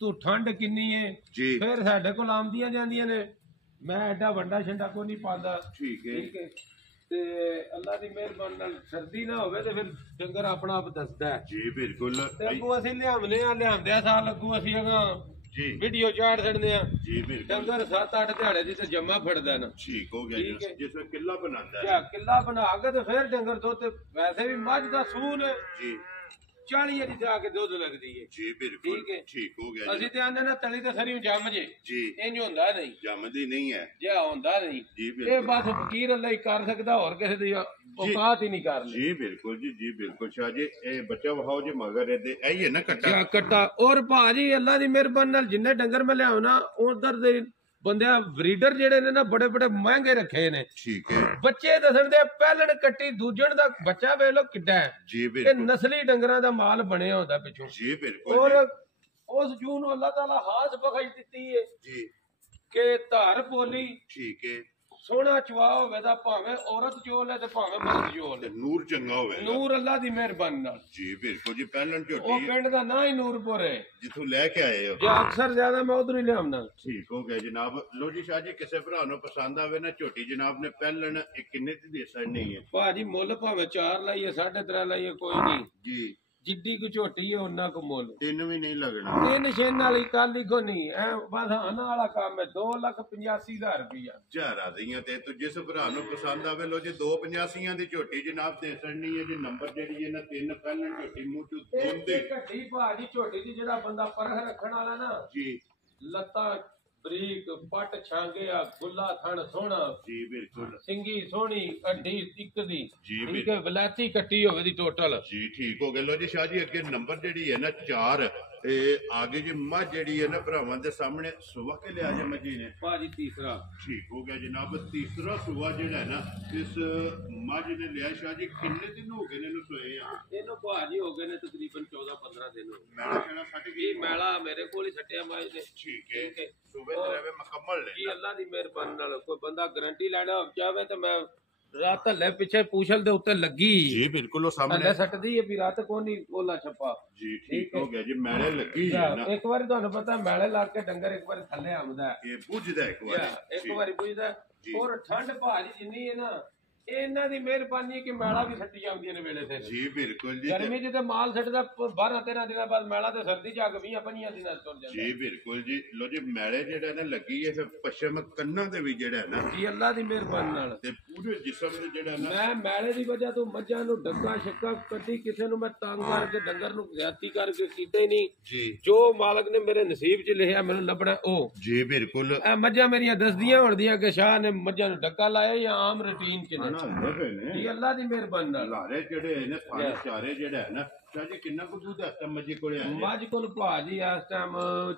ਤੂੰ ਠੰਡ ਕਿੰਨੀ ਹੈ ਜੀ। ਫਿਰ ਸਾਡੇ ਕੋਲ ਆਉਂਦੀਆਂ ਜਾਂਦੀਆਂ ਨੇ, ਮੈਂ ਐਡਾ ਵੱਡਾ ਛੰਡਾ ਕੋਈ ਨਹੀਂ ਪਾਉਂਦਾ। ਠੀਕ ਹੈ। ਤੇ ਅੱਲਾ ਦੀ ਮਿਹਰਬਾਨੀ ਨਾਲ ਸਰਦੀ ਨਾ ਹੋਵੇ ਤੇ ਫਿਰ ਡੰਗਰ ਆਪਣਾ ਆਪ ਦੱਸਦਾ ਹੈ। ਜੀ ਬਿਲਕੁਲ। ਤੇ ਅੱਗੋਂ ਅਸੀਂ ਲਿਆਂਦਿਆਂ ਸਾਲ ਲੱਗੂ ਅਸੀਂ ਜੀ ਵੀਡੀਓ ਚਾੜ ਛੱਡਦੇ ਆ। ਜੀ ਬਿਲਕੁਲ। ਡੰਗਰ 7-8 ਦਿਹਾੜੇ ਦੀ ਤੇ ਜਮਾ ਫੜਦਾ ਨਾ। ਠੀਕ ਹੋ ਗਿਆ ਜੀ। ਜਿਸ ਵਿੱਚ ਕਿੱਲਾ ਬਣਾਉਂਦਾ ਹੈ, ਕਿੱਲਾ ਬਣਾ ਕੇ ਤੇ ਫਿਰ ਡੰਗਰ ਦੁੱਧ ਤੇ ਵੈਸੇ ਵੀ ਮੱਝ ਦਾ ਸੂਲ ਜੀ 40 ਵਾਰੀ ਜਾ ਕੇ ਦੁੱਧ ਲੱਗਦੀ ਹੈ। ਜੀ ਬਿਲਕੁਲ। ਠੀਕ ਹੋ ਗਿਆ। ਅਸੀਂ ਤੇ ਆਂਦੇ ਨਾ ਤਲੀ ਤੇ ਸਰੀ ਜੰਮ ਜੇ ਜੀ, ਇੰਜ ਹੁੰਦਾ ਨਹੀਂ, ਜੰਮਦੀ ਨਹੀਂ ਹੈ ਜੇ ਹੁੰਦਾ ਨਹੀਂ। ਜੀ ਇਹ ਬਸ ਫਕੀਰ ਅੱਲਾ ਹੀ ਕਰ ਸਕਦਾ, ਹੋਰ ਕਿਸੇ ਦੀ ਔਕਾਤ ਹੀ ਨਹੀਂ ਕਰਨੀ। ਜੀ ਬਿਲਕੁਲ ਜੀ। ਜੀ ਬਿਲਕੁਲ ਸ਼ਾਹ ਜੀ। ਇਹ ਬੱਚਾ ਵਹਾਓ ਜੀ ਮਗਰ ਇਹਦੇ ਇਹੀ ਹੈ ਨਾ ਕੱਟਾ ਕੱਟਾ। ਔਰ ਭਾਜੀ ਅੱਲਾ ਦੀ ਮਿਹਰਬਾਨੀ ਨਾਲ ਜਿੰਨੇ ਡੰਗਰ ਮੈਂ ਲਿਆਉ ਨਾ ਉਧਰ ਦੇ ਬੰਦਿਆਂ ਬਰੀਡਰ ਜਿਹੜੇ ਨੇ ਨਾ ਬੜੇ ਬੜੇ ਮਹਿੰਗੇ ਰੱਖੇ ਨੇ। ਠੀਕ ਹੈ। ਬੱਚੇ ਦੱਸਣ ਦੇ ਪਹਿਲਣ ਕੱਟੀ ਦੂਜਣ ਦਾ ਬੱਚਾ ਵੇਖ ਲੋ ਕਿੱਡਾ ਹੈ। ਜੀ ਇਹ ਬਿਲਕੁਲ। ਨਸਲੀ ਡੰਗਰਾਂ ਦਾ ਮਾਲ ਬਣਿਆ ਹੁੰਦਾ ਪਿੱਛੋਂ। ਜੀ ਬਿਲਕੁਲ। ਔਰ ਉਸ ਜੂ ਨੂੰ ਅੱਲਾਹ ਤਾਲਾ ਹਾਸ ਬਖਸ਼ ਦਿੱਤੀ ਹੈ ਜੀ ਕਿ ਧਾਰ ਬੋਲੀ ਠੀਕ ਹੈ। ਸੋਹਣਾ ਚਵਾ ਹੋਵੇ ਤਾਂ ਭਾਵੇਂ ਔਰਤ ਚੋਲ ਹੈ ਤੇ ਭਾਵੇਂ ਮਰਦ ਚੋਲ ਹੈ, ਨੂਰ ਚੰਗਾ ਹੋਵੇ। ਨੂਰ ਅੱਲਾ ਦੀ ਮਿਹਰਬਾਨੀ ਨਾਲ। ਜੀ ਬਿਲਕੁਲ ਜੀ। ਪਹਿਲਣ ਉਹ ਝੋਟੀ ਪਿੰਡ ਦਾ ਨਾਂ ਹੀ ਨੂਰਪੁਰ ਹੈ ਜਿੱਥੋਂ ਲੈ ਕੇ ਆਏ ਹੋ। ਜੇ ਅਕਸਰ ਜ਼ਿਆਦਾ ਮੈਂ ਉਧਰ ਹੀ ਲਿਆਉਣਾ। ਠੀਕ ਹੋ ਗਿਆ ਜਨਾਬ। ਲੋ ਜੀ ਸ਼ਾਹ ਜੀ ਕਿਸੇ ਭਰਾ ਨੂੰ ਪਸੰਦ ਆਵੇ ਨਾ ਝੋਟੀ ਜਨਾਬ ਨੇ ਪਹਿਲਣ ਇਹ ਕਿੰਨੇ ਦੀ ਦੇ ਸਕਣੀ ਹੈ? ਭਾਜੀ ਮੁੱਲ ਭਾਵੇਂ 4 ਲਾਈਏ 3.5 ਲਾਈਏ ਕੋਈ ਨਹੀਂ ਜੀ। ਜਿੱਡੀ ਕੁ ਝੋਟੀ ਹੈ ਉਹਨਾਂ ਕੁ ਮੁੱਲ। ਤਿੰਨ ਵੀ ਨਹੀਂ ਲੱਗਣਾ। ਤਿੰਨ ਛੇਨ ਵਾਲੀ ਕੱਲ ਹੀ ਕੋ ਨਹੀਂ ਐ ਬਸ ਆਨਾ ਵਾਲਾ ਕੰਮ ਹੈ। 2,85,000 ਰੁਪਇਆ ਚਾਰਾ ਦੀਆਂ ਤੇ ਤੂੰ ਜਿਸ ਭਰਾ ਨੂੰ ਪਸੰਦ ਆਵੇ ਲੋ ਜੀ 285 ਦੀ ਝੋਟੀ ਜਨਾਬ ਦੇ ਸਕਣੀ ਹੈ ਜੀ। ਨੰਬਰ ਜਿਹੜੀ ਹੈ ਨਾ 3 ਪਹਿਲਣ ਝੋਟੀ ਮੂੰਹ ਚੋਂ ਦੋਂਦੇ ਘੱਟੀ ਭਾਜੀ ਝੋਟੀ ਦੀ ਜਿਹੜਾ ਬੰਦਾ ਪਰਖ ਰੱਖਣ ਵਾਲਾ ਨਾ ਜੀ। ਲੱਤਾਂ ਬਰੀਕ ਪੱਟ ਛਾਂਗਿਆ ਗੁੱਲਾ ਥਣ ਸੋਹਣਾ ਜੀ ਬਿਲਕੁਲ। ਸਿੰਗੀ ਸੋਹਣੀ ਅੱਡੀ ਇੱਕ ਦੀ ਜੀ ਠੀਕ ਹੈ, ਵਲਾਤੀ ਕੱਟੀ ਹੋਵੇ ਦੀ ਟੋਟਲ। ਜੀ ਠੀਕ ਹੋ ਗਿਆ। ਲੋ ਜੀ ਸ਼ਾਹ ਜੀ ਅੱਗੇ ਨੰਬਰ ਜਿਹੜੀ ਹੈ ਨਾ 4 ਇਹ ਆਗੇ ਜੀ ਮੱਝ ਜਿਹੜੀ ਹੈ ਨਾ ਭਰਾਵਾਂ ਦੇ ਸਾਹਮਣੇ ਸੁਬਾ ਕੇ ਲਿਆ ਜੇ ਮੱਝੀ ਨੇ ਭਾਜੀ ਤੀਸਰਾ। ਠੀਕ ਹੋ ਗਿਆ ਜਨਾਬ। ਤੀਸਰਾ ਸੁਬਾ ਜਿਹੜਾ ਹੈ ਨਾ ਇਸ ਮੱਝ ਨੇ ਲਿਆ। ਸ਼ਾਹ ਜੀ ਕਿੰਨੇ ਦਿਨ ਹੋ ਗਏ ਨੇ ਇਹਨੂੰ ਸੋਏ ਆ? ਇਹਨੂੰ ਭਾਜੀ ਹੋ ਗਏ ਨੇ ਤਕਰੀਬਨ 14-15 ਦਿਨ। ਮੈਲਾ ਸ਼ੈਲਾ ਸੱਟ ਗਈ? ਮੈਲਾ ਮੇਰੇ ਕੋਲ ਹੀ ਸੱਟਿਆ ਮੱਝ ਨੇ। ਠੀਕ ਹੈ। ਸੁਬੇ ਤੇ ਰਵੇ ਮੁਕੰਮਲ ਨੇ ਜੀ। ਅੱਲਾ ਦੀ ਮਿਹਰਬਾਨੀ ਨਾਲ ਕੋਈ ਬੰਦਾ ਗਾਰੰਟੀ ਲੈਣਾ ਚਾਹਵੇ ਤਾਂ ਮੈਂ ਰਾਤ ਹੱਲੇ ਪਿੱਛੇ ਪੂਛਲ ਦੇ ਉੱਤੇ ਲੱਗੀ ਜੀ ਬਿਲਕੁਲ। ਉਹ ਸਾਹਮਣੇ ਹੱਲੇ ਸੱਟਦੀ ਹੈ ਵੀ ਰਾਤ ਕੋ ਨਹੀਂ ਕੋਲਾ ਛੱਪਾ। ਜੀ ਠੀਕ ਹੋ ਗਿਆ ਜੀ। ਮੈਲੇ ਲੱਗੀ ਹੈ ਨਾ। ਇੱਕ ਵਾਰੀ ਤੁਹਾਨੂੰ ਪਤਾ ਮੈਲੇ ਲਾ ਕੇ ਡੰਗਰ ਇੱਕ ਵਾਰੀ ਥੱਲੇ ਆਉਂਦਾ ਇਹ ਬੁੱਝਦਾ ਇੱਕ ਵਾਰੀ। ਇੱਕ ਵਾਰੀ ਪੁੱਜਦਾ। ਔਰ ਠੰਡ ਭਾਜੀ ਜਿੰਨੀ ਹੈ ਨਾ ਇਹਨਾਂ ਦੀ ਮਿਹਰਬਾਨੀ ਹੈ ਕਿ ਮੈਲਾ ਵੀ ਸੱਟੀ ਜਾਂਦੀਆਂ ਨੇ ਵੇਲੇ ਤੇ। ਜੀ ਬਿਲਕੁਲ ਜੀ। ਗਰਮੀ ਚ ਤੇ ਮਾਲ ਸੱਟਦਾ 12-13 ਦਿਨਾਂ ਬਾਅਦ ਮੈਲਾ ਤੇ ਸਰਦੀ ਚ ਆ ਕੇ 20-25 ਦਿਨਾਂ ਚ ਤੁਰ ਜਾਂਦਾ। ਜੀ ਬਿਲਕੁਲ ਜੀ। ਲੋ ਜੀ ਮੈਲੇ ਜਿਹੜਾ ਨਾ ਲੱਗੀ ਹੈ ਫਿਰ ਪਸ਼ਮ ਕੰਨਾਂ ਦੇ ਵੀ ਜਿਹੜਾ ਨਾ ਜੀ ਅੱਲਾ ਦੀ ਮਿਹਰਬਾਨੀ ਨਾਲ ਤੇ ਪੂਰੇ ਜਿਸਮ ਦੇ ਜਿਹੜਾ ਨਾ ਮੈਂ ਮੈਲੇ ਦੀ ਵਜ੍ਹਾ ਤੋਂ ਮੱਝਾਂ ਨੂੰ ਡੱਕਾ ਛੱਕਾ ਕੱਢੀ ਕਿਸੇ ਨੂੰ ਮੈਂ ਤੰਗ ਕਰਕੇ ਡੰਗਰ ਨੂੰ ਜ਼ਿਆਦਤੀ ਕਰਕੇ ਕੀਤੇ ਨਹੀਂ। ਜੀ। ਜੋ ਮਾਲਕ ਨੇ ਮੇਰੇ ਨਸੀਬ 'ਚ ਲਿਖਿਆ ਮੈਨੂੰ ਲੱਭਣਾ ਉਹ। ਜੀ ਬਿਲਕੁਲ। ਇਹ ਮੱਝਾਂ ਮੇਰੀਆਂ ਦੱਸਦੀਆਂ ਹੋਣਦੀਆਂ ਕਿ ਸ਼ਾਹ ਨੇ ਮੱਝਾਂ ਨੂੰ ਡੱਕਾ ਲਾਇਆ ਜਾਂ ਆਮ ਰੂਟੀਨ 'ਚ ਨੇ। ਜੀ ਅੱਲਾ ਦੀ ਮਿਹਰਬਾਨੀ ਨਾਲ। ਲਾਰੇ ਜਿਹੜੇ ਨੇ ਸਾਰੇ ਚਾਰੇ ਜਿਹੜਾ ਹੈ ਨਾ ਸ਼ਾਹ ਜੀ ਕਿੰਨਾ ਕੁ ਦੁੱਧ ਹੈ ਮੱਝੀ ਕੋਲੇ ਆ? ਮੱਝ ਕੋਲ ਭਾਜੀ ਇਸ ਟਾਈਮ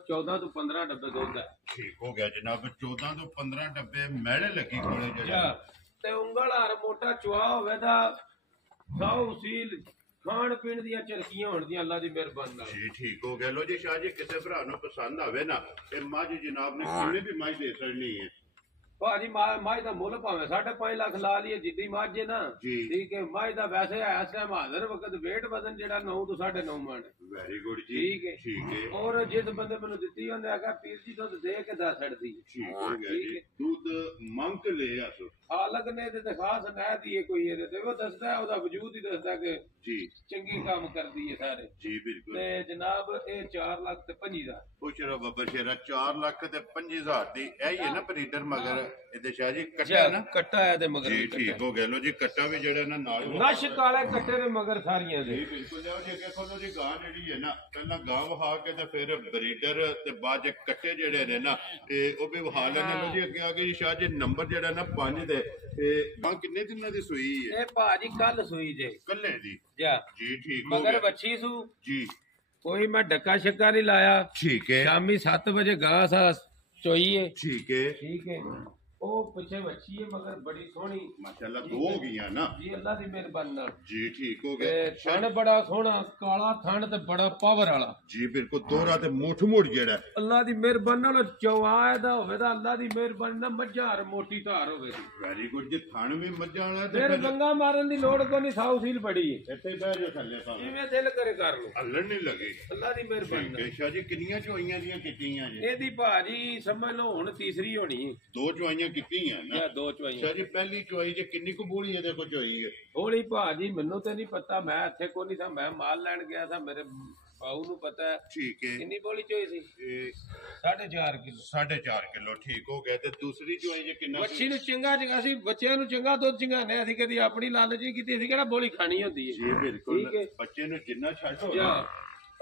14 ਤੋਂ 15 ਡੱਬੇ ਦੁੱਧ ਹੈ। ਠੀਕ ਹੋ ਗਿਆ ਜਨਾਬ। 14 ਤੋਂ 15 ਡੱਬੇ ਮੈਲੇ ਲੱਗੀ ਕੋਲੇ ਜਿਹੜਾ ਤੇ ਉਂਗਲ ਹਰ ਮੋਟਾ ਚੁਆ ਹੋਵੇ ਤਾਂ ਸਾਉ ਸੀਲ ਖਾਣ ਪੀਣ ਦੀਆਂ ਚਰਖੀਆਂ ਹੋਣਦੀਆਂ ਅੱਲਾ ਦੀ ਮਿਹਰਬਾਨੀ ਨਾਲ। ਜੀ ਠੀਕ ਹੋ ਗਿਆ। ਲੋ ਜੀ ਸ਼ਾਹ ਜੀ ਕਿਸੇ ਭਰਾ ਨੂੰ ਪਸੰਦ ਆਵੇ ਨਾ ਇਹ ਮੱਝ ਜਨਾਬ ਨੇ ਕਿੰਨੇ ਦੀ ਮੱਝ ਦੇ ਸਕਣੀ ਹੈ? ਭਾਜੀ ਮੱਝ ਦਾ ਮੁੱਲ ਭਾਵੇਂ 5.5 ਲੱਖ ਲਾ ਲਈਏ ਜਿੱਦੀ ਮੱਝ ਹੈ ਨਾ। ਠੀਕ ਹੈ। ਮੱਝ ਦਾ ਵੈਸੇ ਇਸ ਟਾਈਮ ਹਾਜ਼ਰ ਵਕਤ weight ਵਜ਼ਨ ਜਿਹੜਾ 9 ਤੋਂ 9.5 ਮਣ। ਵੈਰੀ ਗੁੱਡ ਜੀ। ਠੀਕ ਹੈ। ਠੀਕ ਹੈ। ਔਰ ਜਿਸ ਬੰਦੇ ਮੈਨੂੰ ਦਿੱਤੀ ਉਹਨੇ ਆਖਿਆ ਪੀਰ ਜੀ ਦੁੱਧ ਦੇ ਕੇ ਦੱਸ ਛੱਡਦੀ। ਠੀਕ ਹੋ ਗਿਆ ਜੀ। ਦੁੱਧ ਮੰਗ ਕੇ ਲੈ ਆਸੋ। ਹਾਲਕ ਨੇ ਤੇ ਖਾਸ ਨਾ ਦੀਏ ਕੋਈ ਇਹਦੇ ਤੇ ਉਹ ਦੱਸਦਾ ਉਹਦਾ ਵਜੂਦ ਹੀ ਦੱਸਦਾ ਕਿ ਜੀ ਚੰਗੀ ਕੰਮ ਕਰਦੀ ਹੈ ਸਾਰੇ। ਜੀ ਬਿਲਕੁਲ। ਤੇ ਜਨਾਬ ਇਹ 4 ਲੱਖ ਤੇ 25,000। ਪੁੱਛ ਰੋ ਬੱਬਰ ਸ਼ੇਰਾ 4 ਲੱਖ ਤੇ 25,000 ਦੀ ਇਹ ਹੀ ਹੈ ਨਾ ਬਰੀਡਰ ਮਗਰ ਇਹਦੇ ਸ਼ਾਹ ਜੀ ਕੱਟਾ ਨਾ ਕੱਟਾ ਹੈ ਤੇ ਮਗਰ ਜੀ ਠੀਕ ਹੋ ਗਿਆ। ਲੋ ਜੀ ਕੱਟਾ ਵੀ ਜਿਹੜਾ ਨਾ ਨਾਲ ਨਸ਼ ਕਾਲੇ ਕੱਟੇ ਦੇ ਮਗਰ ਸਾਰੀਆਂ ਦੇ। ਜੀ ਬਿਲਕੁਲ। ਲਿਆਓ ਜੀ ਅੱਗੇ ਖੋਲੋ ਜੀ। ਗਾਂ ਜਿਹੜੀ ਹੈ ਨਾ ਪਹਿਲਾਂ ਗਾਂ ਵਹਾ ਕੇ ਤੇ ਫਿਰ ਬਰੀਡਰ ਤੇ ਬਾਅਦ ਚ ਕੱਟੇ ਜਿਹੜੇ ਨੇ ਨਾ ਤੇ ਉਹ ਵੀ ਵਹਾ ਲੈਣੇ। ਲੋ ਜੀ ਅੱਗੇ ਆ ਗਏ ਜੀ ਸ਼ਾਹ ਜੀ ਨੰਬਰ ਜਿਹੜਾ ਨਾ 5 ਦੇ ਤੇ ਗਾਂ ਕਿੰਨੇ ਦਿਨਾਂ ਦੀ ਸੂਈ ਹੈ? ਇਹ ਭਾਜੀ ਕੱਲ ਸੂਈ ਜੇ ਕੱਲੇ ਦੀ। ਜੀ ਠੀਕ ਹੋ ਮਗਰ ਗਿਆ। ਵੱਛੀ ਸੂ ਜੀ ਕੋਈ ਮੈਂ ਡੱਕਾ ਛੱਕਾ ਨਹੀਂ ਲਾਇਆ। ਠੀਕ ਹੈ। ਸ਼ਾਮੀ 7 ਵਜੇ ਗਾਂ ਸਾ ਚੋਈ ਹੈ। ਠੀਕ ਹੈ। ਠੀਕ ਹੈ। ਉਹ ਪਿੱਛੇ ਬੱਚੀ ਹੈ ਮਗਰ ਬੜੀ ਸੋਹਣੀ ਮਾਸ਼ਾਅੱਲਾ ਦੋ ਹੋ ਗਈਆਂ ਨਾ ਜੀ ਅੱਲਾ ਦੀ ਮਿਹਰਬਾਨੀ ਨਾਲ ਜੀ ਠੀਕ ਹੋ ਤੇ ਗਏ ਥਣ ਬੜਾ ਸੋਹਣਾ ਕਾਲਾ ਥਣ ਤੇ ਬੜਾ ਪਾਵਰ ਵਾਲਾ ਜੀ ਬਿਲਕੁਲ ਦੋਹਰਾ ਤੇ ਮੁੱਠ ਮੁੱਠ ਜਿਹੜਾ ਅੱਲਾ ਦੀ ਮਿਹਰਬਾਨੀ ਨਾਲ ਚੌਆ ਦਾ ਹੋਵੇ ਤਾਂ ਅੱਲਾ ਦੀ ਮਿਹਰਬਾਨੀ ਨਾਲ ਮੱਝਾਰ ਮੋਟੀ ਧਾਰ ਹੋਵੇ ਵੈਰੀ ਗੁੱਡ ਜੀ ਥਣ ਵੀ ਮੱਝਾਂ ਵਾਲਾ ਤੇ ਫਿਰ ਗੰਗਾ ਮਾਰਨ ਦੀ ਲੋੜ ਕੋਈ ਨਹੀਂ ਸਾਊ ਸੀਲ ਬੜੀ ਹੈ ਇੱਥੇ ਬਹਿ ਜਾ ਥੱਲੇ ਸਾਹਮਣੇ ਜਿਵੇਂ ਦਿਲ ਕਰੇ ਕਰ ਲਓ ਹੱਲਣ ਨਹੀਂ ਲੱਗੇ ਅੱਲਾ ਦੀ ਮਿਹਰਬਾਨੀ ਨਾਲ ਸ਼ਾਹ ਜੀ ਕਿੰਨੀਆਂ ਚੋਈਆਂ ਦੀਆਂ ਕੀਤੀਆਂ ਜੀ ਇਹਦੀ ਭਾਜੀ ਸਮਝ ਲਓ ਹੁਣ ਤੀਸਰੀ ਹੋਣੀ ਹੈ ਦੋ ਚੋਈਆਂ ਕੀਤੀਆਂ ਨਾ ਜਾਂ ਦੋ ਚੁਆਈਆਂ ਸ਼ਾਹ ਜੀ ਪਹਿਲੀ ਚੋਈ ਜੇ ਕਿੰਨੀ ਕੁ ਬੋਲੀ ਇਹਦੇ ਕੋਲ ਚੋਈ ਹੈ ਹੋਲੀ ਭਾਜੀ ਮੈਨੂੰ ਤੇ ਨਹੀਂ ਪਤਾ ਮੈਂ ਇੱਥੇ ਕੋਈ ਨਹੀਂ ਸਾਂ ਮੈਂ ਮਾਲ ਲੈਣ ਗਿਆ ਸਾਂ ਮੇਰੇ ਬਾਊ ਨੂੰ ਪਤਾ ਹੈ ਠੀਕ ਹੈ ਕਿੰਨੀ ਬੋਲੀ ਚੋਈ ਸੀ ਇਹ 4.5 ਕਿਲੋ 4.5 ਕਿਲੋ ਠੀਕ ਹੋ ਗਿਆ ਤੇ ਦੂਸਰੀ ਚੋਈ ਜੇ ਕਿੰਨਾ ਬੱਚੀ ਨੂੰ ਚੰਗਾ ਅਸੀਂ ਬੱਚਿਆਂ ਨੂੰ ਚੰਗਾ ਦੁੱਧ ਚੰਗਾਨੇ ਅਸੀਂ ਕਦੀ ਆਪਣੀ ਲਾਲਚ ਨਹੀਂ ਕੀਤੀ ਅਸੀਂ ਕਿਹੜਾ ਬੋਲੀ ਖਾਣੀ ਹੁੰਦੀ ਹੈ ਜੀ ਬਿਲਕੁਲ ਠੀਕ ਹੈ। ਬੱਚੇ ਨੂੰ ਜਿੰਨਾ ਛੱਡ ਹੋ ਜਾਂ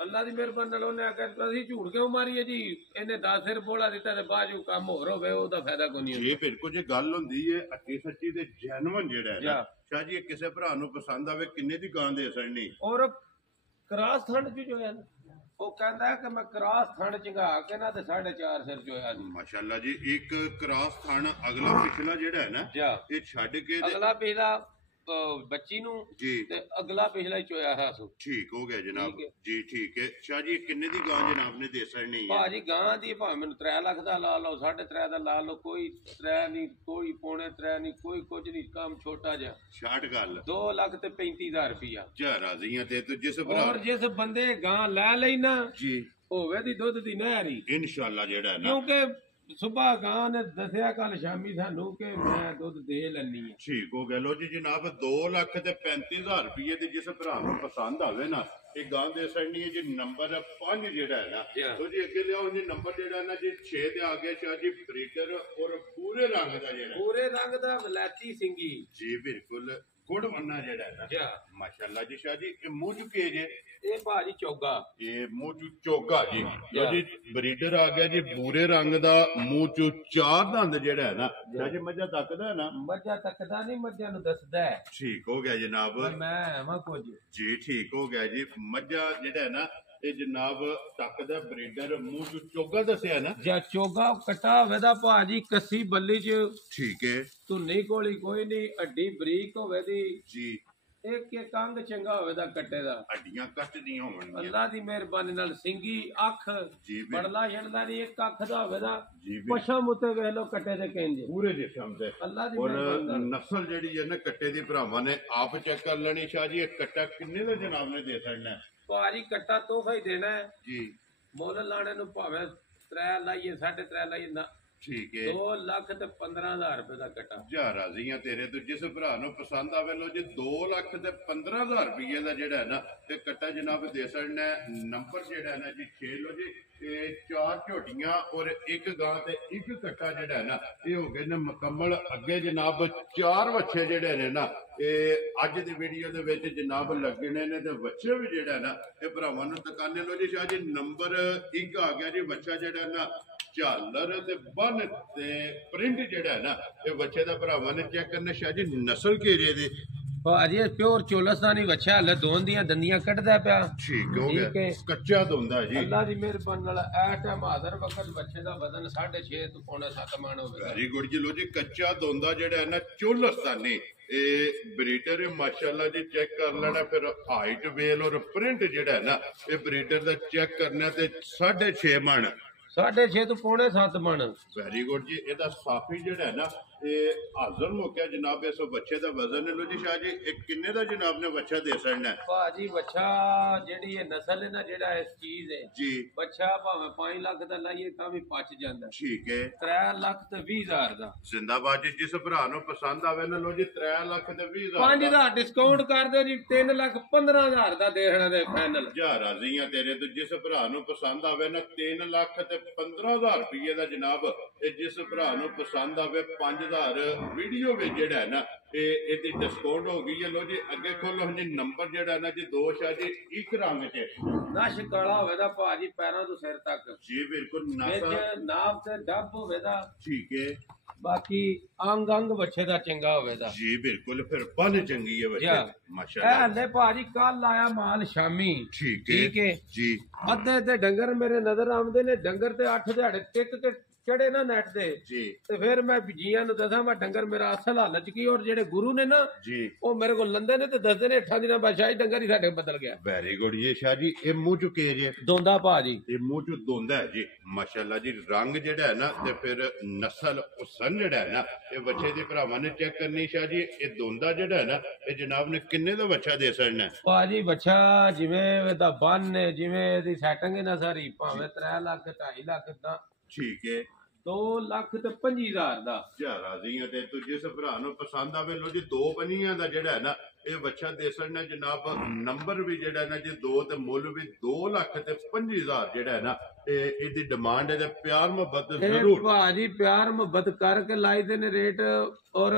ਅੱਲਾ ਦੀ ਮਿਹਰਬਾਨੀ ਨਾਲ ਉਹਨੇ ਆਖਿਆ ਅਸੀਂ ਝੂਠ ਕਿਉਂ ਮਾਰੀਏ ਜੀ ਇਹਨੇ 10 ਸਿਰ ਬੋਲਾ ਦਿੱਤਾ ਤੇ ਬਾਅਦ ਕੰਮ ਹੋਰ ਹੋਵੇ ਉਹਦਾ ਫਾਇਦਾ ਕੋਈ ਨਹੀਂ ਜੀ ਬਿਲਕੁਲ ਜੇ ਗੱਲ ਹੁੰਦੀ ਹੈ ਅੱਛੀ ਸੱਚੀ ਤੇ ਜੈਨੂਇਨ ਜਿਹੜਾ ਹੈ ਨਾ ਜਾਂ। ਸ਼ਾਹ ਜੀ ਇਹ ਕਿਸੇ ਭਰਾ ਨੂੰ ਪਸੰਦ ਆਵੇ ਕਿੰਨੇ ਦੀ ਗਾਂ ਦੇ ਸਕਣੀ ਔਰ ਕਰਾਸ ਥੰਡ ਚ ਜੋ ਹੈ ਨਾ ਉਹ ਕਹਿੰਦਾ ਕਿ ਮੈਂ ਕਰਾਸ ਥੰਡ ਚੰਗਾ ਕੇ ਨਾ ਤੇ 4.5 ਸਿਰ ਚੋਇਆ ਜੀ ਮਾਸ਼ਾਅੱਲਾ ਜੀ ਇੱਕ ਕ੍ਰਾਸ ਥਣ ਅਗਲਾ ਪਿਛਲਾ ਜਿਹੜਾ ਹੈ ਨਾ ਜਾਂ ਇਹ ਛੱਡ ਕੇ ਤੇ ਅਗਲਾ ਪਿਛਲਾ ਬੱਚੀ ਨੂੰ ਜੀ ਤੇ ਅਗਲਾ ਪਿਛਲਾ ਹੀ ਚੋਇਆ ਹੈ ਸੋ ਠੀਕ ਹੋ ਗਿਆ ਜਨਾਬ ਠੀਕ ਹੈ। ਜੀ ਠੀਕ ਹੈ ਸ਼ਾਹ ਜੀ ਇਹ ਕਿੰਨੇ ਦੀ ਗਾਂ ਜਨਾਬ ਨੇ ਦੇ ਸਕਣੀ ਹੈ ਭਾਜੀ ਗਾਂ ਦੀ ਭਾਵੇਂ ਮੈਨੂੰ 3 ਲੱਖ ਦਾ ਲਾ ਲਓ 3.5 ਦਾ ਲਾ ਲਓ ਕੋਈ 3 ਨਹੀਂ ਕੋਈ ਪੌਣੇ 3 ਨਹੀਂ ਕੋਈ ਕੁਝ ਨਹੀਂ ਕੰਮ ਛੋਟਾ ਜਿਹਾ ਛਾਟ ਗੱਲ 2 ਲੱਖ ਤੇ 35,000 ਰੁਪਇਆ ਜਾ ਰਾਜ਼ੀਆਂ ਤੇ ਤੂੰ ਜਿਸ ਭਰਾ ਔਰ ਜਿਸ ਬੰਦੇ ਗਾਂ ਲੈ ਲਈ ਨਾ ਜੀ ਹੋਵੇ ਦੀ ਦੁੱਧ ਦੀ ਨਹਿਰ ਹੀ ਇਨਸ਼ਾਅੱਲਾ ਜਿਹੜਾ ਹੈ ਨਾ ਕਿਉਂਕਿ ਸੁਬਹ ਗਾਂ ਨੇ ਦੱਸਿਆ ਕੱਲ ਸ਼ਾਮੀ ਸਾਨੂੰ ਕਿ ਮੈਂ ਦੁੱਧ ਦੇ ਲੈਣੀ ਹੈ ਠੀਕ ਹੋ ਗਿਆ ਲੋ ਜੀ ਜਨਾਬ 2 ਲੱਖ ਤੇ 35,000 ਰੁਪਏ ਦੇ ਜਿਸ ਭਰਾ ਨੂੰ ਪਸੰਦ ਆਵੇ ਨਾ ਇਹ ਗਾਂ ਦੇ ਸਕਣੀ ਹੈ ਜੀ ਨੰਬਰ 5 ਜਿਹੜਾ ਹੈ ਨਾ Yeah. ਤੋ ਜੀ ਅੱਗੇ ਲਿਆਓ ਜੀ ਨੰਬਰ ਜਿਹੜਾ ਨਾ ਜੀ 6 ਤੇ ਆ ਗਿਆ ਸ਼ਾਹ ਜੀ ਬਰੀਡਰ ਔਰ ਪੂਰੇ ਰੰਗ ਦਾ ਜਿਹੜਾ ਪੂਰੇ ਰੰਗ ਦਾ ਵਲੈਤੀ ਸਿੰਗੀ ਜੀ ਬਿਲਕੁਲ ਗੁੜ ਮੰਨਾ ਜਿਹੜਾ ਹੈ ਨਾ ਜਾ ਮਾਸ਼ਾਅੱਲਾ ਜੀ ਸ਼ਾਹ ਜੀ ਇਹ ਮੂੰਹ ਚੁੱਕੇ ਜੇ ਇਹ ਭਾਜੀ ਚੌਗਾ ਇਹ ਮੂੰਹ ਚੋਂ ਚੋਗਾ ਜੀ ਲੋ ਜੀ ਬਰੀਡਰ ਆ ਗਿਆ ਜੀ ਬੂਰੇ ਰੰਗ ਦਾ ਮੂੰਹ ਚੋਂ 4 ਦੰਦ ਜਿਹੜਾ ਹੈ ਨਾ ਸ਼ਾਹ ਜੀ ਮੱਝਾਂ ਤੱਕਦਾ ਹੈ ਨਾ ਮੱਝਾਂ ਤੱਕਦਾ ਨਹੀਂ ਮੱਝਾਂ ਨੂੰ ਦੱਸਦਾ ਹੈ ਠੀਕ ਹੋ ਗਿਆ ਜਨਾਬ ਮੈਂ ਵਾ ਕੁਝ ਜੀ ਠੀਕ ਹੋ ਗਿਆ ਜੀ ਮੱਝਾਂ ਜਿਹੜਾ ਹੈ ਨਾ ਇਹ ਜਨਾਬ ਤੱਕਦਾ ਬਰੀਡਰ ਮੂੰਹ ਚੋਂ ਚੋਗਾ ਦੱਸਿਆ ਨਾ ਜਾਂ ਚੋਗਾ ਕਟਾ ਹੋਵੇ ਦਾ ਭਾਜੀ ਕੱਸੀ ਬੱਲੀ ਚ ਠੀਕ ਹੈ ਧੁੰਨੀ ਕੋਲੀ ਕੋਈ ਨਹੀਂ ਅੱਡੀ ਬਰੀਕ ਹੋਵੇ ਦੀ ਜੀ ਇੱਕ ਇੱਕ ਅੰਗ ਚੰਗਾ ਹੋਵੇ ਦਾ ਕੱਟੇ ਦਾ ਹੱਡੀਆਂ ਕੱਟ ਨਹੀਂ ਹੋਣਗੀਆਂ ਅੱਲਾ ਦੀ ਮਿਹਰਬਾਨੀ ਨਾਲ ਸਿੰਗੀ ਅੱਖ ਜੀ ਬੜਲਾ ਛੱਡਦਾ ਨਹੀਂ ਇੱਕ ਅੱਖ ਦਾ ਹੋਵੇ ਦਾ ਜੀ ਪਸ਼ਮ ਉਤੇ ਵੇਖ ਲੋ ਕੱਟੇ ਦੇ ਕਹਿੰਦੇ ਪੂਰੇ ਜਿਸਮ ਦੇ ਅੱਲਾ ਦੀ ਔਰ ਮਿਹਰਬਾਨੀ ਨਾਲ ਨਸਲ ਜਿਹੜੀ ਹੈ ਨਾ ਕੱਟੇ ਦੀ ਭਰਾਵਾਂ ਨੇ ਆਪ ਚੈੱਕ ਕਰ ਲੈਣੀ ਸ਼ਾਹ ਜੀ ਇਹ ਕੱਟਾ ਕਿੰਨੇ ਦਾ ਜਨਾਬ ਨੇ ਦੇ ਸਕਣਾ ਭਾਜੀ ਕੱਟਾ ਤੋਹਫਾ ਹੀ ਦੇਣਾ ਹੈ ਜੀ ਮੁੱਲ ਲਾਣੇ ਨੂੰ ਭਾਵੇਂ 3 ਲਾਈਏ 3.5 ਲਾਈਏ ਨਾ ਠੀਕ ਹੈ 2 ਲੱਖ ਤੇ 15,000 ਰੁਪਏ ਦਾ ਕੱਟਾ ਜਾ ਰਾਜ਼ੀਆਂ ਤੇਰੇ ਤੋਂ ਜਿਸ ਭਰਾ ਨੂੰ ਪਸੰਦ ਆਵੇ ਲੋ ਜੀ 2 ਲੱਖ ਤੇ 15,000 ਰੁਪਏ ਦਾ ਜਿਹੜਾ ਹੈ ਨਾ ਤੇ ਕੱਟਾ ਜਨਾਬ ਦੇ ਸਕਣਾ ਨੰਬਰ ਜਿਹੜਾ ਹੈ ਨਾ ਜੀ 6 ਲੋ ਜੀ ਤੇ 4 ਝੋਟੀਆਂ ਔਰ ਇੱਕ ਗਾਂ ਤੇ ਇੱਕ ਕੱਟਾ ਜਿਹੜਾ ਹੈ ਨਾ ਇਹ ਹੋ ਗਏ ਨੇ ਮੁਕੰਮਲ ਅੱਗੇ ਜਨਾਬ 4 ਵੱਛੇ ਜਿਹੜੇ ਨੇ ਨਾ ਇਹ ਅੱਜ ਦੀ ਵੀਡੀਓ ਦੇ ਵਿੱਚ ਜਨਾਬ ਲੱਗਣੇ ਨੇ ਤੇ ਵੱਛੇ ਵੀ ਜਿਹੜਾ ਨਾ ਇਹ ਭਰਾਵਾਂ ਨੂੰ ਦੁਕਾਨੇ ਲੋ ਜੀ ਸ਼ਾਹ ਜੀ ਨੰਬਰ 1 ਆ ਗਿਆ ਜੀ ਵੱਛਾ ਜਿਹੜਾ ਨਾ ਝਾਲਰ ਤੇ ਬੰਨ ਤੇ ਪ੍ਰਿੰਟ ਜਿਹੜਾ ਹੈ ਨਾ ਇਹ ਬੱਚੇ ਦਾ ਭਰਾਵਾਂ ਨੇ ਚੈੱਕ ਕਰਨਾ ਸ਼ਾਹ ਜੀ ਨਸਲ ਕਿਹੜੇ ਦੀ ਭਾਜੀ ਇਹ ਪਿਓਰ ਚੋਲਸਤਾਨੀ ਬੱਚਾ ਹਲੇ ਦੋਨ ਦੀਆਂ ਦੰਦੀਆਂ ਕੱਢਦਾ ਪਿਆ ਠੀਕ ਹੋ ਗਿਆ ਠੀਕ ਹੈ। ਕੱਚਾ ਦੁੰਦਾ ਜੀ ਅੱਲਾ ਦੀ ਮਿਹਰਬਾਨੀ ਨਾਲ ਐ ਟਾਈਮ ਹਾਜ਼ਰ ਵਕਤ ਬੱਚੇ ਦਾ ਵਜ਼ਨ 6.5 ਤੋਂ ਪੌਣਾ 7 ਮਣ ਹੋਵੇਗਾ ਵੈਰੀ ਗੁੱਡ ਜੀ ਲੋ ਜੀ ਕੱਚਾ ਦੁੰਦਾ ਜਿਹੜਾ ਹੈ ਨਾ ਚੋਲਸਤਾਨੀ ਇਹ ਬਰੀਡਰ ਮਾਸ਼ਾਅੱਲਾ ਜੀ ਚੈੱਕ ਕਰ ਲੈਣਾ ਫਿਰ ਹਾਈਟ ਵੇਲ ਔਰ ਪ੍ਰਿੰਟ ਜਿਹੜਾ ਹੈ ਨਾ ਇਹ ਬਰੀਡਰ ਦਾ ਚੈੱਕ ਕਰਨਾ ਤੇ 6.5 ਮਣ 6.5 ਤੋਂ ਪੌਣੇ 7 ਮਣ ਵੈਰੀ ਗੁੱਡ ਜੀ ਇਹਦਾ ਸਾਫੀ ਜਿਹੜਾ ਹੈ ਨਾ ਇਹ ਹਾਜ਼ਰ ਹੋ ਗਿਆ ਜਨਾਬ ਇਸ ਬੱਚੇ ਦਾ ਵਜ਼ਨ ਲੋ ਜੀ ਸ਼ਾਹ ਜੀ ਇਹ ਕਿੰਨੇ ਦਾ ਜਨਾਬ ਨੇ ਬੱਚਾ ਦੇ ਸਕਣਾ ਭਾਜੀ ਬੱਚਾ ਜਿਹੜੀ ਇਹ ਨਸਲ ਹੈ ਨਾ ਜਿਹੜਾ ਇਸ ਚੀਜ਼ ਹੈ ਜੀ ਬੱਚਾ ਭਾਵੇਂ 5 ਲੱਖ ਦਾ ਲਾਈਏ ਤਾਂ ਵੀ ਪਚ ਜਾਂਦਾ ਠੀਕ ਹੈ 3 ਲੱਖ ਤੇ 20,000 ਦਾ ਜ਼ਿੰਦਾਬਾਦ ਜੀ ਜਿਸ ਭਰਾ ਨੂੰ ਪਸੰਦ ਆਵੇ ਨਾ ਲੋ ਜੀ 3 ਲੱਖ ਤੇ 20,000 5,000 ਡਿਸਕਾਊਂਟ ਕਰ ਦਿਓ ਜੀ 3 ਲੱਖ 15,000 ਦਾ ਦੇਣਾ ਦੇ ਫਾਈਨਲ ਜਾ ਰਾਜ਼ੀਆਂ ਤੇਰੇ ਤੋਂ ਜਿਸ ਭਰਾ ਨੂੰ ਪਸੰਦ ਆਵੇ ਨਾ 3 ਲੱਖ ਤੇ 15,000 ਰੁਪਏ ਦਾ ਜਨਾਬ ਇਹ ਜਿਸ ਭਰਾ ਨੂੰ ਪਸੰਦ ਆਵੇ 5,000 ਵੀਡੀਓ ਵਿੱਚ ਜਿਹੜਾ ਹੈ ਨਾ ਇਹ ਇਹਦੀ ਡਿਸਕਾਊਂਟ ਹੋ ਗਈ ਹੈ ਲੋ ਜੀ ਅੱਗੇ ਖੋਲੋ ਜੀ ਨੰਬਰ ਜਿਹੜਾ ਨਾ ਜੀ 2 ਸ਼ਾਹ ਜੀ ਇੱਕ ਰੰਗ ਚ ਨਸ਼ ਕਾਲਾ ਹੋਵੇ ਦਾ ਭਾਜੀ ਪੈਰਾਂ ਤੋਂ ਸਿਰ ਤੱਕ ਜੀ ਬਿਲਕੁਲ ਵਿੱਚ ਨਾਸਾ ਨਾਭ ਤੇ ਡੱਬ ਹੋਵੇ ਦਾ ਠੀਕ ਹੈ ਬਾਕੀ ਅੰਗ ਅੰਗ ਬੱਚੇ ਦਾ ਚੰਗਾ ਹੋਵੇ ਦਾ ਜੀ ਬਿਲਕੁਲ ਫਿਰ ਬੰਨ ਚੰਗੀ ਹੈ ਬੱਚੇ ਇਹ ਮਾਸ਼ਾਅੱਲਾ ਹਲੇ ਭਾਜੀ ਕੱਲ ਆਇਆ ਮਾਲ ਸ਼ਾਮੀ ਠੀਕ ਠੀਕ ਹੈ ਹੈ ਜੀ ਅੱਧੇ ਤੇ ਡੰਗਰ ਮੇਰੇ ਨਜ਼ਰ ਆਉਂਦੇ ਨੇ ਡੰਗਰ ਤੇ 8 ਦਿਹਾੜੇ ਟਿਕ ਕੇ ਚੜੇ ਨਾ ਨੈਟ ਤੇ ਜੀ ਤੇ ਫਿਰ ਮੈਂ ਜੀਆਂ ਨੂੰ ਦੱਸਾਂ ਮੈਂ ਡੰਗਰ ਮੇਰਾ ਅਸਲ ਹਾਲਤ ਚ ਕੀ, ਔਰ ਜਿਹੜੇ ਗੁਰੂ ਨੇ ਨਾ ਜੀ ਉਹ ਮੇਰੇ ਕੋਲ ਲੰਦੇ ਨੇ ਤੇ ਦੱਸਦੇ ਨੇ 8 ਦਿਨਾਂ ਬਾਅਦ ਸ਼ਾਹੀ ਡੰਗਰ ਹੀ ਸਾਡੇ ਬਦਲ ਗਿਆ। ਵੈਰੀ ਗੁੱਡ ਜੀ ਸ਼ਾਹ ਜੀ। ਇਹ ਮੂੰਹ ਚ ਕੇ ਜੇ ਦੋਂਦਾ ਭਾਜੀ, ਇਹ ਮੂੰਹ ਚ ਦੋਂਦਾ ਹੈ ਜੀ ਮਾਸ਼ਾਅੱਲਾ ਜੀ। ਰੰਗ ਜਿਹੜਾ ਹੈ ਨਾ ਤੇ ਫਿਰ ਨਸਲ ਹੁਸਨ ਜਿਹੜਾ ਹੈ ਨਾ ਇਹ ਬੱਚੇ ਦੇ ਭਰਾਵਾਂ ਨੇ ਚੈੱਕ ਕਰਨੀ ਸ਼ਾਹ ਜੀ। ਇਹ ਦੋਂਦਾ ਜਿਹੜਾ ਹੈ ਨਾ ਇਹ ਜਨਾਬ ਨੇ ਕਿੰਨੇ ਦਾ ਬੱਚਾ ਦੇ ਸਕਣਾ ਭਾਜੀ? ਬੱਚਾ ਜਿਵੇਂ ਇਹਦਾ ਬੰਨ ਹੈ, ਜਿਵੇਂ ਇਹਦੀ ਸੈਟਿੰਗ ਹੈ ਨਾ ਸਾਰੀ, ਭਾਵੇਂ 3 ਲੱਖ 2.5 ਲੱਖ ਦਾ, ਠੀਕ ਹੈ 2,25,000 ਦਾ। ਜਾ ਰਾਜ਼ੀ ਆ ਤੇ ਤੂੰ ਜਿਸ ਭਰਾ ਨੂੰ ਪਸੰਦ ਆਵੇ ਲੋ ਜੀ 2 ਪੰਨੀਆਂ ਦਾ ਜਿਹੜਾ ਹੈ ਨਾ ਇਹ ਬੱਚਾ ਦੇ ਸਕਣਾ ਜਨਾਬ। ਨੰਬਰ ਵੀ ਜਿਹੜਾ ਨਾ ਜੀ 2 ਤੇ ਮੁੱਲ ਵੀ 2,25,000 ਜਿਹੜਾ ਹੈ ਨਾ ਇਹ ਇਹਦੀ ਡਿਮਾਂਡ ਹੈ ਤੇ ਪਿਆਰ ਮੁਹੱਬਤ ਜ਼ਰੂਰ ਭਾਜੀ ਪਿਆਰ ਮੁਹੱਬਤ ਕਰਕੇ ਲਾਈਦੇ ਨੇ ਰੇਟ। ਔਰ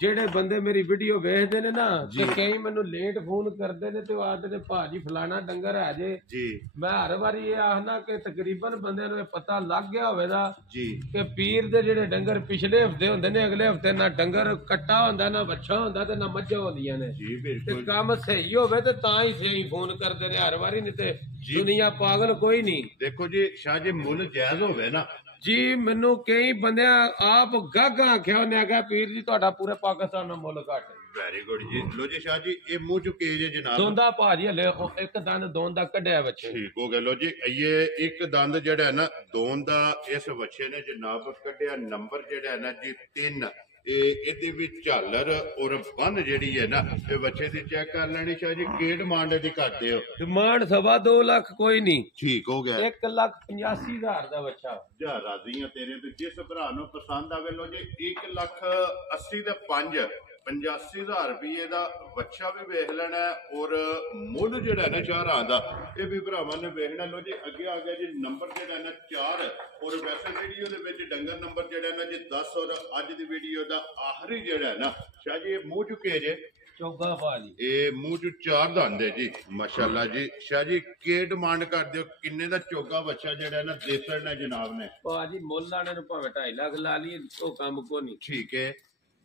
ਜਿਹੜੇ ਬੰਦੇ ਮੇਰੀ ਵੀਡੀਓ ਵੇਖਦੇ ਨੇ ਨਾ ਤੇ ਕਈ ਮੈਨੂੰ ਲੇਟ ਫੋਨ ਕਰਦੇ ਨੇ ਤੇ ਉਹ ਆਖਦੇ ਨੇ ਭਾਜੀ ਫਲਾਣਾ ਡੰਗਰ ਹੈ ਜੇ ਜੀ। ਮੈਂ ਹਰ ਵਾਰੀ ਇਹ ਆਖਣਾ ਕਿ ਤਕਰੀਬਨ ਬੰਦਿਆਂ ਨੂੰ ਇਹ ਪਤਾ ਲੱਗ ਗਿਆ ਹੋਵੇਗਾ ਜੀ ਕਿ ਪੀਰ ਦੇ ਜਿਹੜੇ ਡੰਗਰ ਪਿਛਲੇ ਹਫਤੇ ਹੁੰਦੇ ਨੇ ਅਗਲੇ ਹਫਤੇ ਨਾ ਡੰਗਰ ਕੱਟਾ ਹੁੰਦਾ, ਨਾ ਬੱਚਾ ਹੁੰਦਾ ਤੇ ਨਾ ਮੱਝਾਂ ਹੁੰਦੀਆਂ ਨੇ। ਜੀ ਤੇ ਬਿਲਕੁਲ ਕੰਮ ਸਹੀ ਹੋਵੇ ਤੇ ਤਾਂ ਹੀ ਸਹੀ ਫੋਨ ਕਰਦੇ ਨੇ ਹਰ ਵਾਰੀ, ਨਹੀਂ ਤੇ ਦੁਨੀਆ ਪਾਗਲ ਕੋਈ ਨਹੀਂ। ਦੇਖੋ ਜੀ ਸ਼ਾਹ ਜੀ ਮੁੱਲ ਜਾਇਜ਼ ਹੋਵੇ ਨਾ ਜੀ ਮੈਨੂੰ ਕਈ ਬੰਦਿਆਂ ਆਪ ਗਾਗਾ ਆਖਿਆ ਉਹਨੇ ਆਖਿਆ ਪੀਰ ਜੀ ਤੁਹਾਡਾ ਪੂਰੇ ਪਾਕਿਸਤਾਨ ਨਾਲ ਮੁੱਲ ਘੱਟ। ਵੈਰੀ ਗੁੱਡ ਜੀ। ਲੋ ਜੀ ਸ਼ਾਹ ਜੀ ਇਹ ਮੂੰਹ ਚੁੱਕੇ ਜੇ ਜਨਾਬ ਦੋਂਦਾ ਭਾਜੀ ਹਲੇ ਇੱਕ ਦੰਦ ਦੋਂਦ ਦਾ ਕੱਢਿਆ ਬੱਚੇ। ਠੀਕ ਹੋ ਗਿਆ। ਲੋ ਜੀ ਇਹ ਇੱਕ ਦੰਦ ਜਿਹੜਾ ਹੈ ਨਾ ਦੋਂਦ ਦਾ ਇਸ ਬੱਚੇ ਨੇ ਜਨਾਬ ਕੱਢਿਆ। ਨੰਬਰ ਜਿਹੜਾ ਹੈ ਨਾ ਜੀ 3। ਇਹਦੇ ਵਿੱਚ ਝਾਲਰ ਔਰ ਬੰਨ ਜਿਹੜੀ ਹੈ ਨਾ ਇਹ ਬੱਚੇ ਦੀ ਚੈੱਕ ਕਰ ਲੈਣੀ ਸ਼ਾਹ ਜੀ। ਕੀ ਡਿਮਾਂਡ ਇਹਦੀ ਕਰਦੇ ਹੋ? ਡਿਮਾਂਡ 2.25 ਲੱਖ ਕੋਈ ਨਹੀਂ। ਠੀਕ ਹੋ ਗਿਆ। 1,85,000 ਦਾ ਬੱਚਾ। ਜਾ ਰਾਜ਼ੀ ਆ ਤੇਰੇ ਤੇ ਜਿਸ ਭਰਾ ਨੂੰ ਪਸੰਦ ਆਵੇ ਲੋ ਜੀ 1,80,000 ਦੇ 85,000 ਰੁਪਏ ਦਾ ਬੱਚਾ ਵੀ ਵੇਖ ਲੈਣਾ ਔਰ ਮੁੱਲ ਜਿਹੜਾ ਨਾ ਚਾਰਾਂ ਦਾ ਇਹ ਵੀ ਭਰਾਵਾਂ ਨੇ ਵੇਖਣਾ। ਲੋ ਜੀ ਅੱਗੇ ਆ ਗਿਆ ਜੀ ਨੰਬਰ ਜਿਹੜਾ ਨਾ 4 ਔਰ ਵੈਸੇ ਵੀਡੀਓ ਦੇ ਵਿੱਚ ਡੰਗਰ ਨੰਬਰ ਜਿਹੜਾ ਨਾ ਜੀ 10 ਔਰ ਅੱਜ ਦੀ ਵੀਡੀਓ ਦਾ ਆਖਰੀ ਜਿਹੜਾ ਨਾ ਸ਼ਾਹ ਜੀ ਇਹ ਮੂੰਹ ਚੁੱਕੇ ਜੇ ਚੋਗਾ ਭਾਜੀ ਇਹ ਮੂੰਹ ਚ 4 ਦੰਦ ਹੈ ਜੀ ਮਾਸ਼ਾਅੱਲਾ ਜੀ। ਸ਼ਾਹ ਜੀ ਕੀ ਡਿਮਾਂਡ ਕਰਦੇ ਹੋ? ਕਿੰਨੇ ਦਾ ਚੋਗਾ ਬੱਚਾ ਜਿਹੜਾ ਨਾ ਦੇ ਸਕਣਾ ਜਨਾਬ ਨੇ? ਭਾਜੀ ਮੁੱਲ ਲਾਣੇ ਨੂੰ ਭਾਵੇਂ 2.5 ਲੱਖ ਲਾ ਲਈ ਉਹ ਕੰਮ ਕੋ ਨਹੀਂ। ਠੀਕ ਹੈ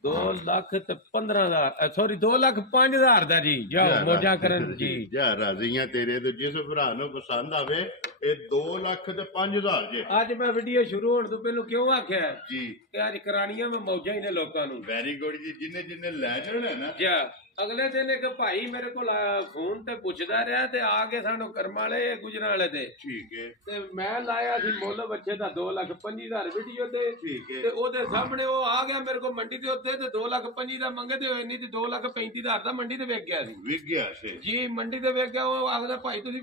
2,15,000 ਸੌਰੀ 2,05,000 ਦਾ ਜੀ। ਜਾਓ ਮੋਜਾਂ ਕਰਨ ਜੀ। ਜਾ ਰਾਜ਼ੀਆਂ ਤੇਰੇ ਤੇ ਜਿਸ ਭਰਾ ਨੂੰ ਪਸੰਦ ਆਵੇ ਇਹ 2,05,000 ਜੇ। ਅੱਜ ਮੈਂ ਵੀਡੀਓ ਸ਼ੁਰੂ ਹੋਣ ਤੋਂ ਪਹਿਲਾਂ ਕਿਉਂ ਆਖਿਆ ਜੀ ਕਿ ਅੱਜ ਕਰਾਣੀਆਂ ਮੈਂ ਮੌਜਾਂ ਹੀ ਨੇ ਲੋਕਾਂ ਨੂੰ। ਵੈਰੀ ਗੁੱਡ ਜੀ। ਜਿੰਨੇ ਲੈ ਜਾਣਾ ਨਾ ਜਾ ਅਗਲੇ ਦਿਨ ਇੱਕ ਭਾਈ ਮੇਰੇ ਕੋਲ ਫੋਨ ਤੇ ਪੁੱਛਦਾ ਰਿਹਾ ਤੇ ਆ ਕੇ ਸਾਨੂੰ ਕਰਮ ਵਾਲੇ ਗੁਜਰਾਂ ਵਾਲੇ ਦੇ। ਠੀਕ ਹੈ ਤੇ ਮੈਂ ਲਾਇਆ ਸੀ ਮੁੱਲ ਬੱਚੇ ਦਾ 2,25,000 ਵੀਡੀਓ ਤੇ। ਠੀਕ ਹੈ ਤੇ ਉਹਦੇ ਸਾਹਮਣੇ ਉਹ ਆ ਗਿਆ ਮੇਰੇ ਕੋਲ ਮੰਡੀ ਦੇ ਉੱਤੇ ਤੇ 2,25,000 ਦਾ ਮੰਗਦੇ ਹੋਏ ਨਹੀਂ ਤੇ 2,35,000 ਦਾ ਮੰਡੀ ਤੇ ਵੇਚ ਗਿਆ ਸੀ। ਵਿਕ ਗਿਆ ਸੀ ਜੀ ਮੰਡੀ ਤੇ ਵੇਚ ਗਿਆ। ਉਹ ਆਖਦਾ ਭਾਈ ਤੁਸੀਂ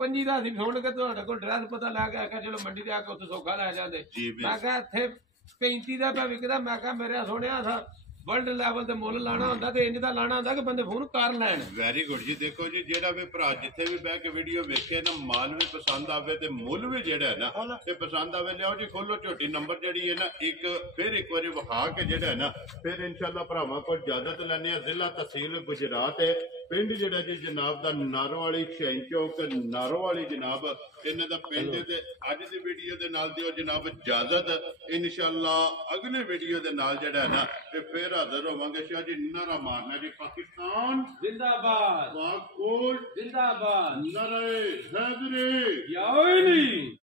25 ਦਾ ਸੀ ਫੋਨ ਕੇ ਤੁਹਾਡੇ ਕੋਲ ਡਰੈਸ ਪਤਾ ਲੱਗ ਗਿਆ ਕਿ ਚਲੋ ਮੰਡੀ ਤੇ ਆ ਕੇ ਉੱਥੇ ਸੌਖਾ ਲੈ ਜਾਂਦੇ। ਮੈਂ ਕਿਹਾ ਇੱਥੇ 35 ਦਾ ਪਿਆ ਵਿਕਦਾ। ਮੈਂ ਕਿਹਾ ਮੇਰੇ ਸੋਹਣਿਆ ਥਾ ਵਰਲਡ ਲੈਵਲ ਤੇ ਮੁੱਲ ਲਾਣਾ ਹੁੰਦਾ ਤੇ ਇੰਜ ਦਾ ਲਾਣਾ ਹੁੰਦਾ ਕਿ ਬੰਦੇ ਫੋਨ ਕਰ ਲੈਣ। ਵੈਰੀ ਗੁੱਡ ਜੀ। ਦੇਖੋ ਜੀ ਜਿਹੜਾ ਵੀ ਭਰਾ ਜਿੱਥੇ ਵੀ ਬਹਿ ਕੇ ਵੀਡੀਓ ਵੇਖੇ ਨਾ ਮਾਲ ਵੀ ਪਸੰਦ ਆਵੇ ਤੇ ਮੁੱਲ ਵੀ ਜਿਹੜਾ ਹੈ ਨਾ ਤੇ ਪਸੰਦ ਆਵੇ ਲਿਆਓ ਜੀ ਖੋਲੋ ਝੋਟੀ ਨੰਬਰ ਜਿਹੜੀ ਹੈ ਨਾ ਇੱਕ ਵਾਰੀ ਵਿਖਾ ਕੇ ਜਿਹੜਾ ਹੈ ਨਾ ਫਿਰ ਇਨਸ਼ਾਅੱਲਾ ਭਰਾਵਾਂ ਕੋਲ ਇਜਾਜ਼ਤ ਲੈਣੇ ਆ। ਜ਼ਿਲ੍ਹਾ ਤਹਿਸੀਲ ਗੁਜਰਾਤ ਹੈ। ਪਿੰਡ ਜਿਹੜਾ ਜੀ ਜਨਾਬ ਦਾ ਨਾਰੋਵਾਲੀ ਸ਼ੈਨ ਚੌਕ ਨਾਰੋਵਾਲੀ ਜਨਾਬ ਇਹਨਾਂ ਦਾ ਪਿੰਡ ਤੇ ਅੱਜ ਦੀ ਵੀਡੀਓ ਦੇ ਨਾਲ ਦਿਓ ਜਨਾਬ ਇਜਾਜ਼ਤ। ਇਨਸ਼ਾਅੱਲਾ ਅਗਲੇ ਵੀਡੀਓ ਦੇ ਨਾਲ ਜਿਹੜਾ ਹੈ ਨਾ ਤੇ ਫਿਰ ਹਾਜ਼ਰ ਹੋਵਾਂਗੇ। ਸ਼ਾਹ ਜੀ ਨਾਰਾ ਮਾਰਨਾ ਜੀ ਪਾਕਿਸਤਾਨ ਜ਼ਿੰਦਾਬਾਦ, ਪਾਕ ਫੌਜ ਜ਼ਿੰਦਾਬਾਦ, ਨਾਰੇ ਹੈਦਰੀ ਯਾ ਅਲੀ।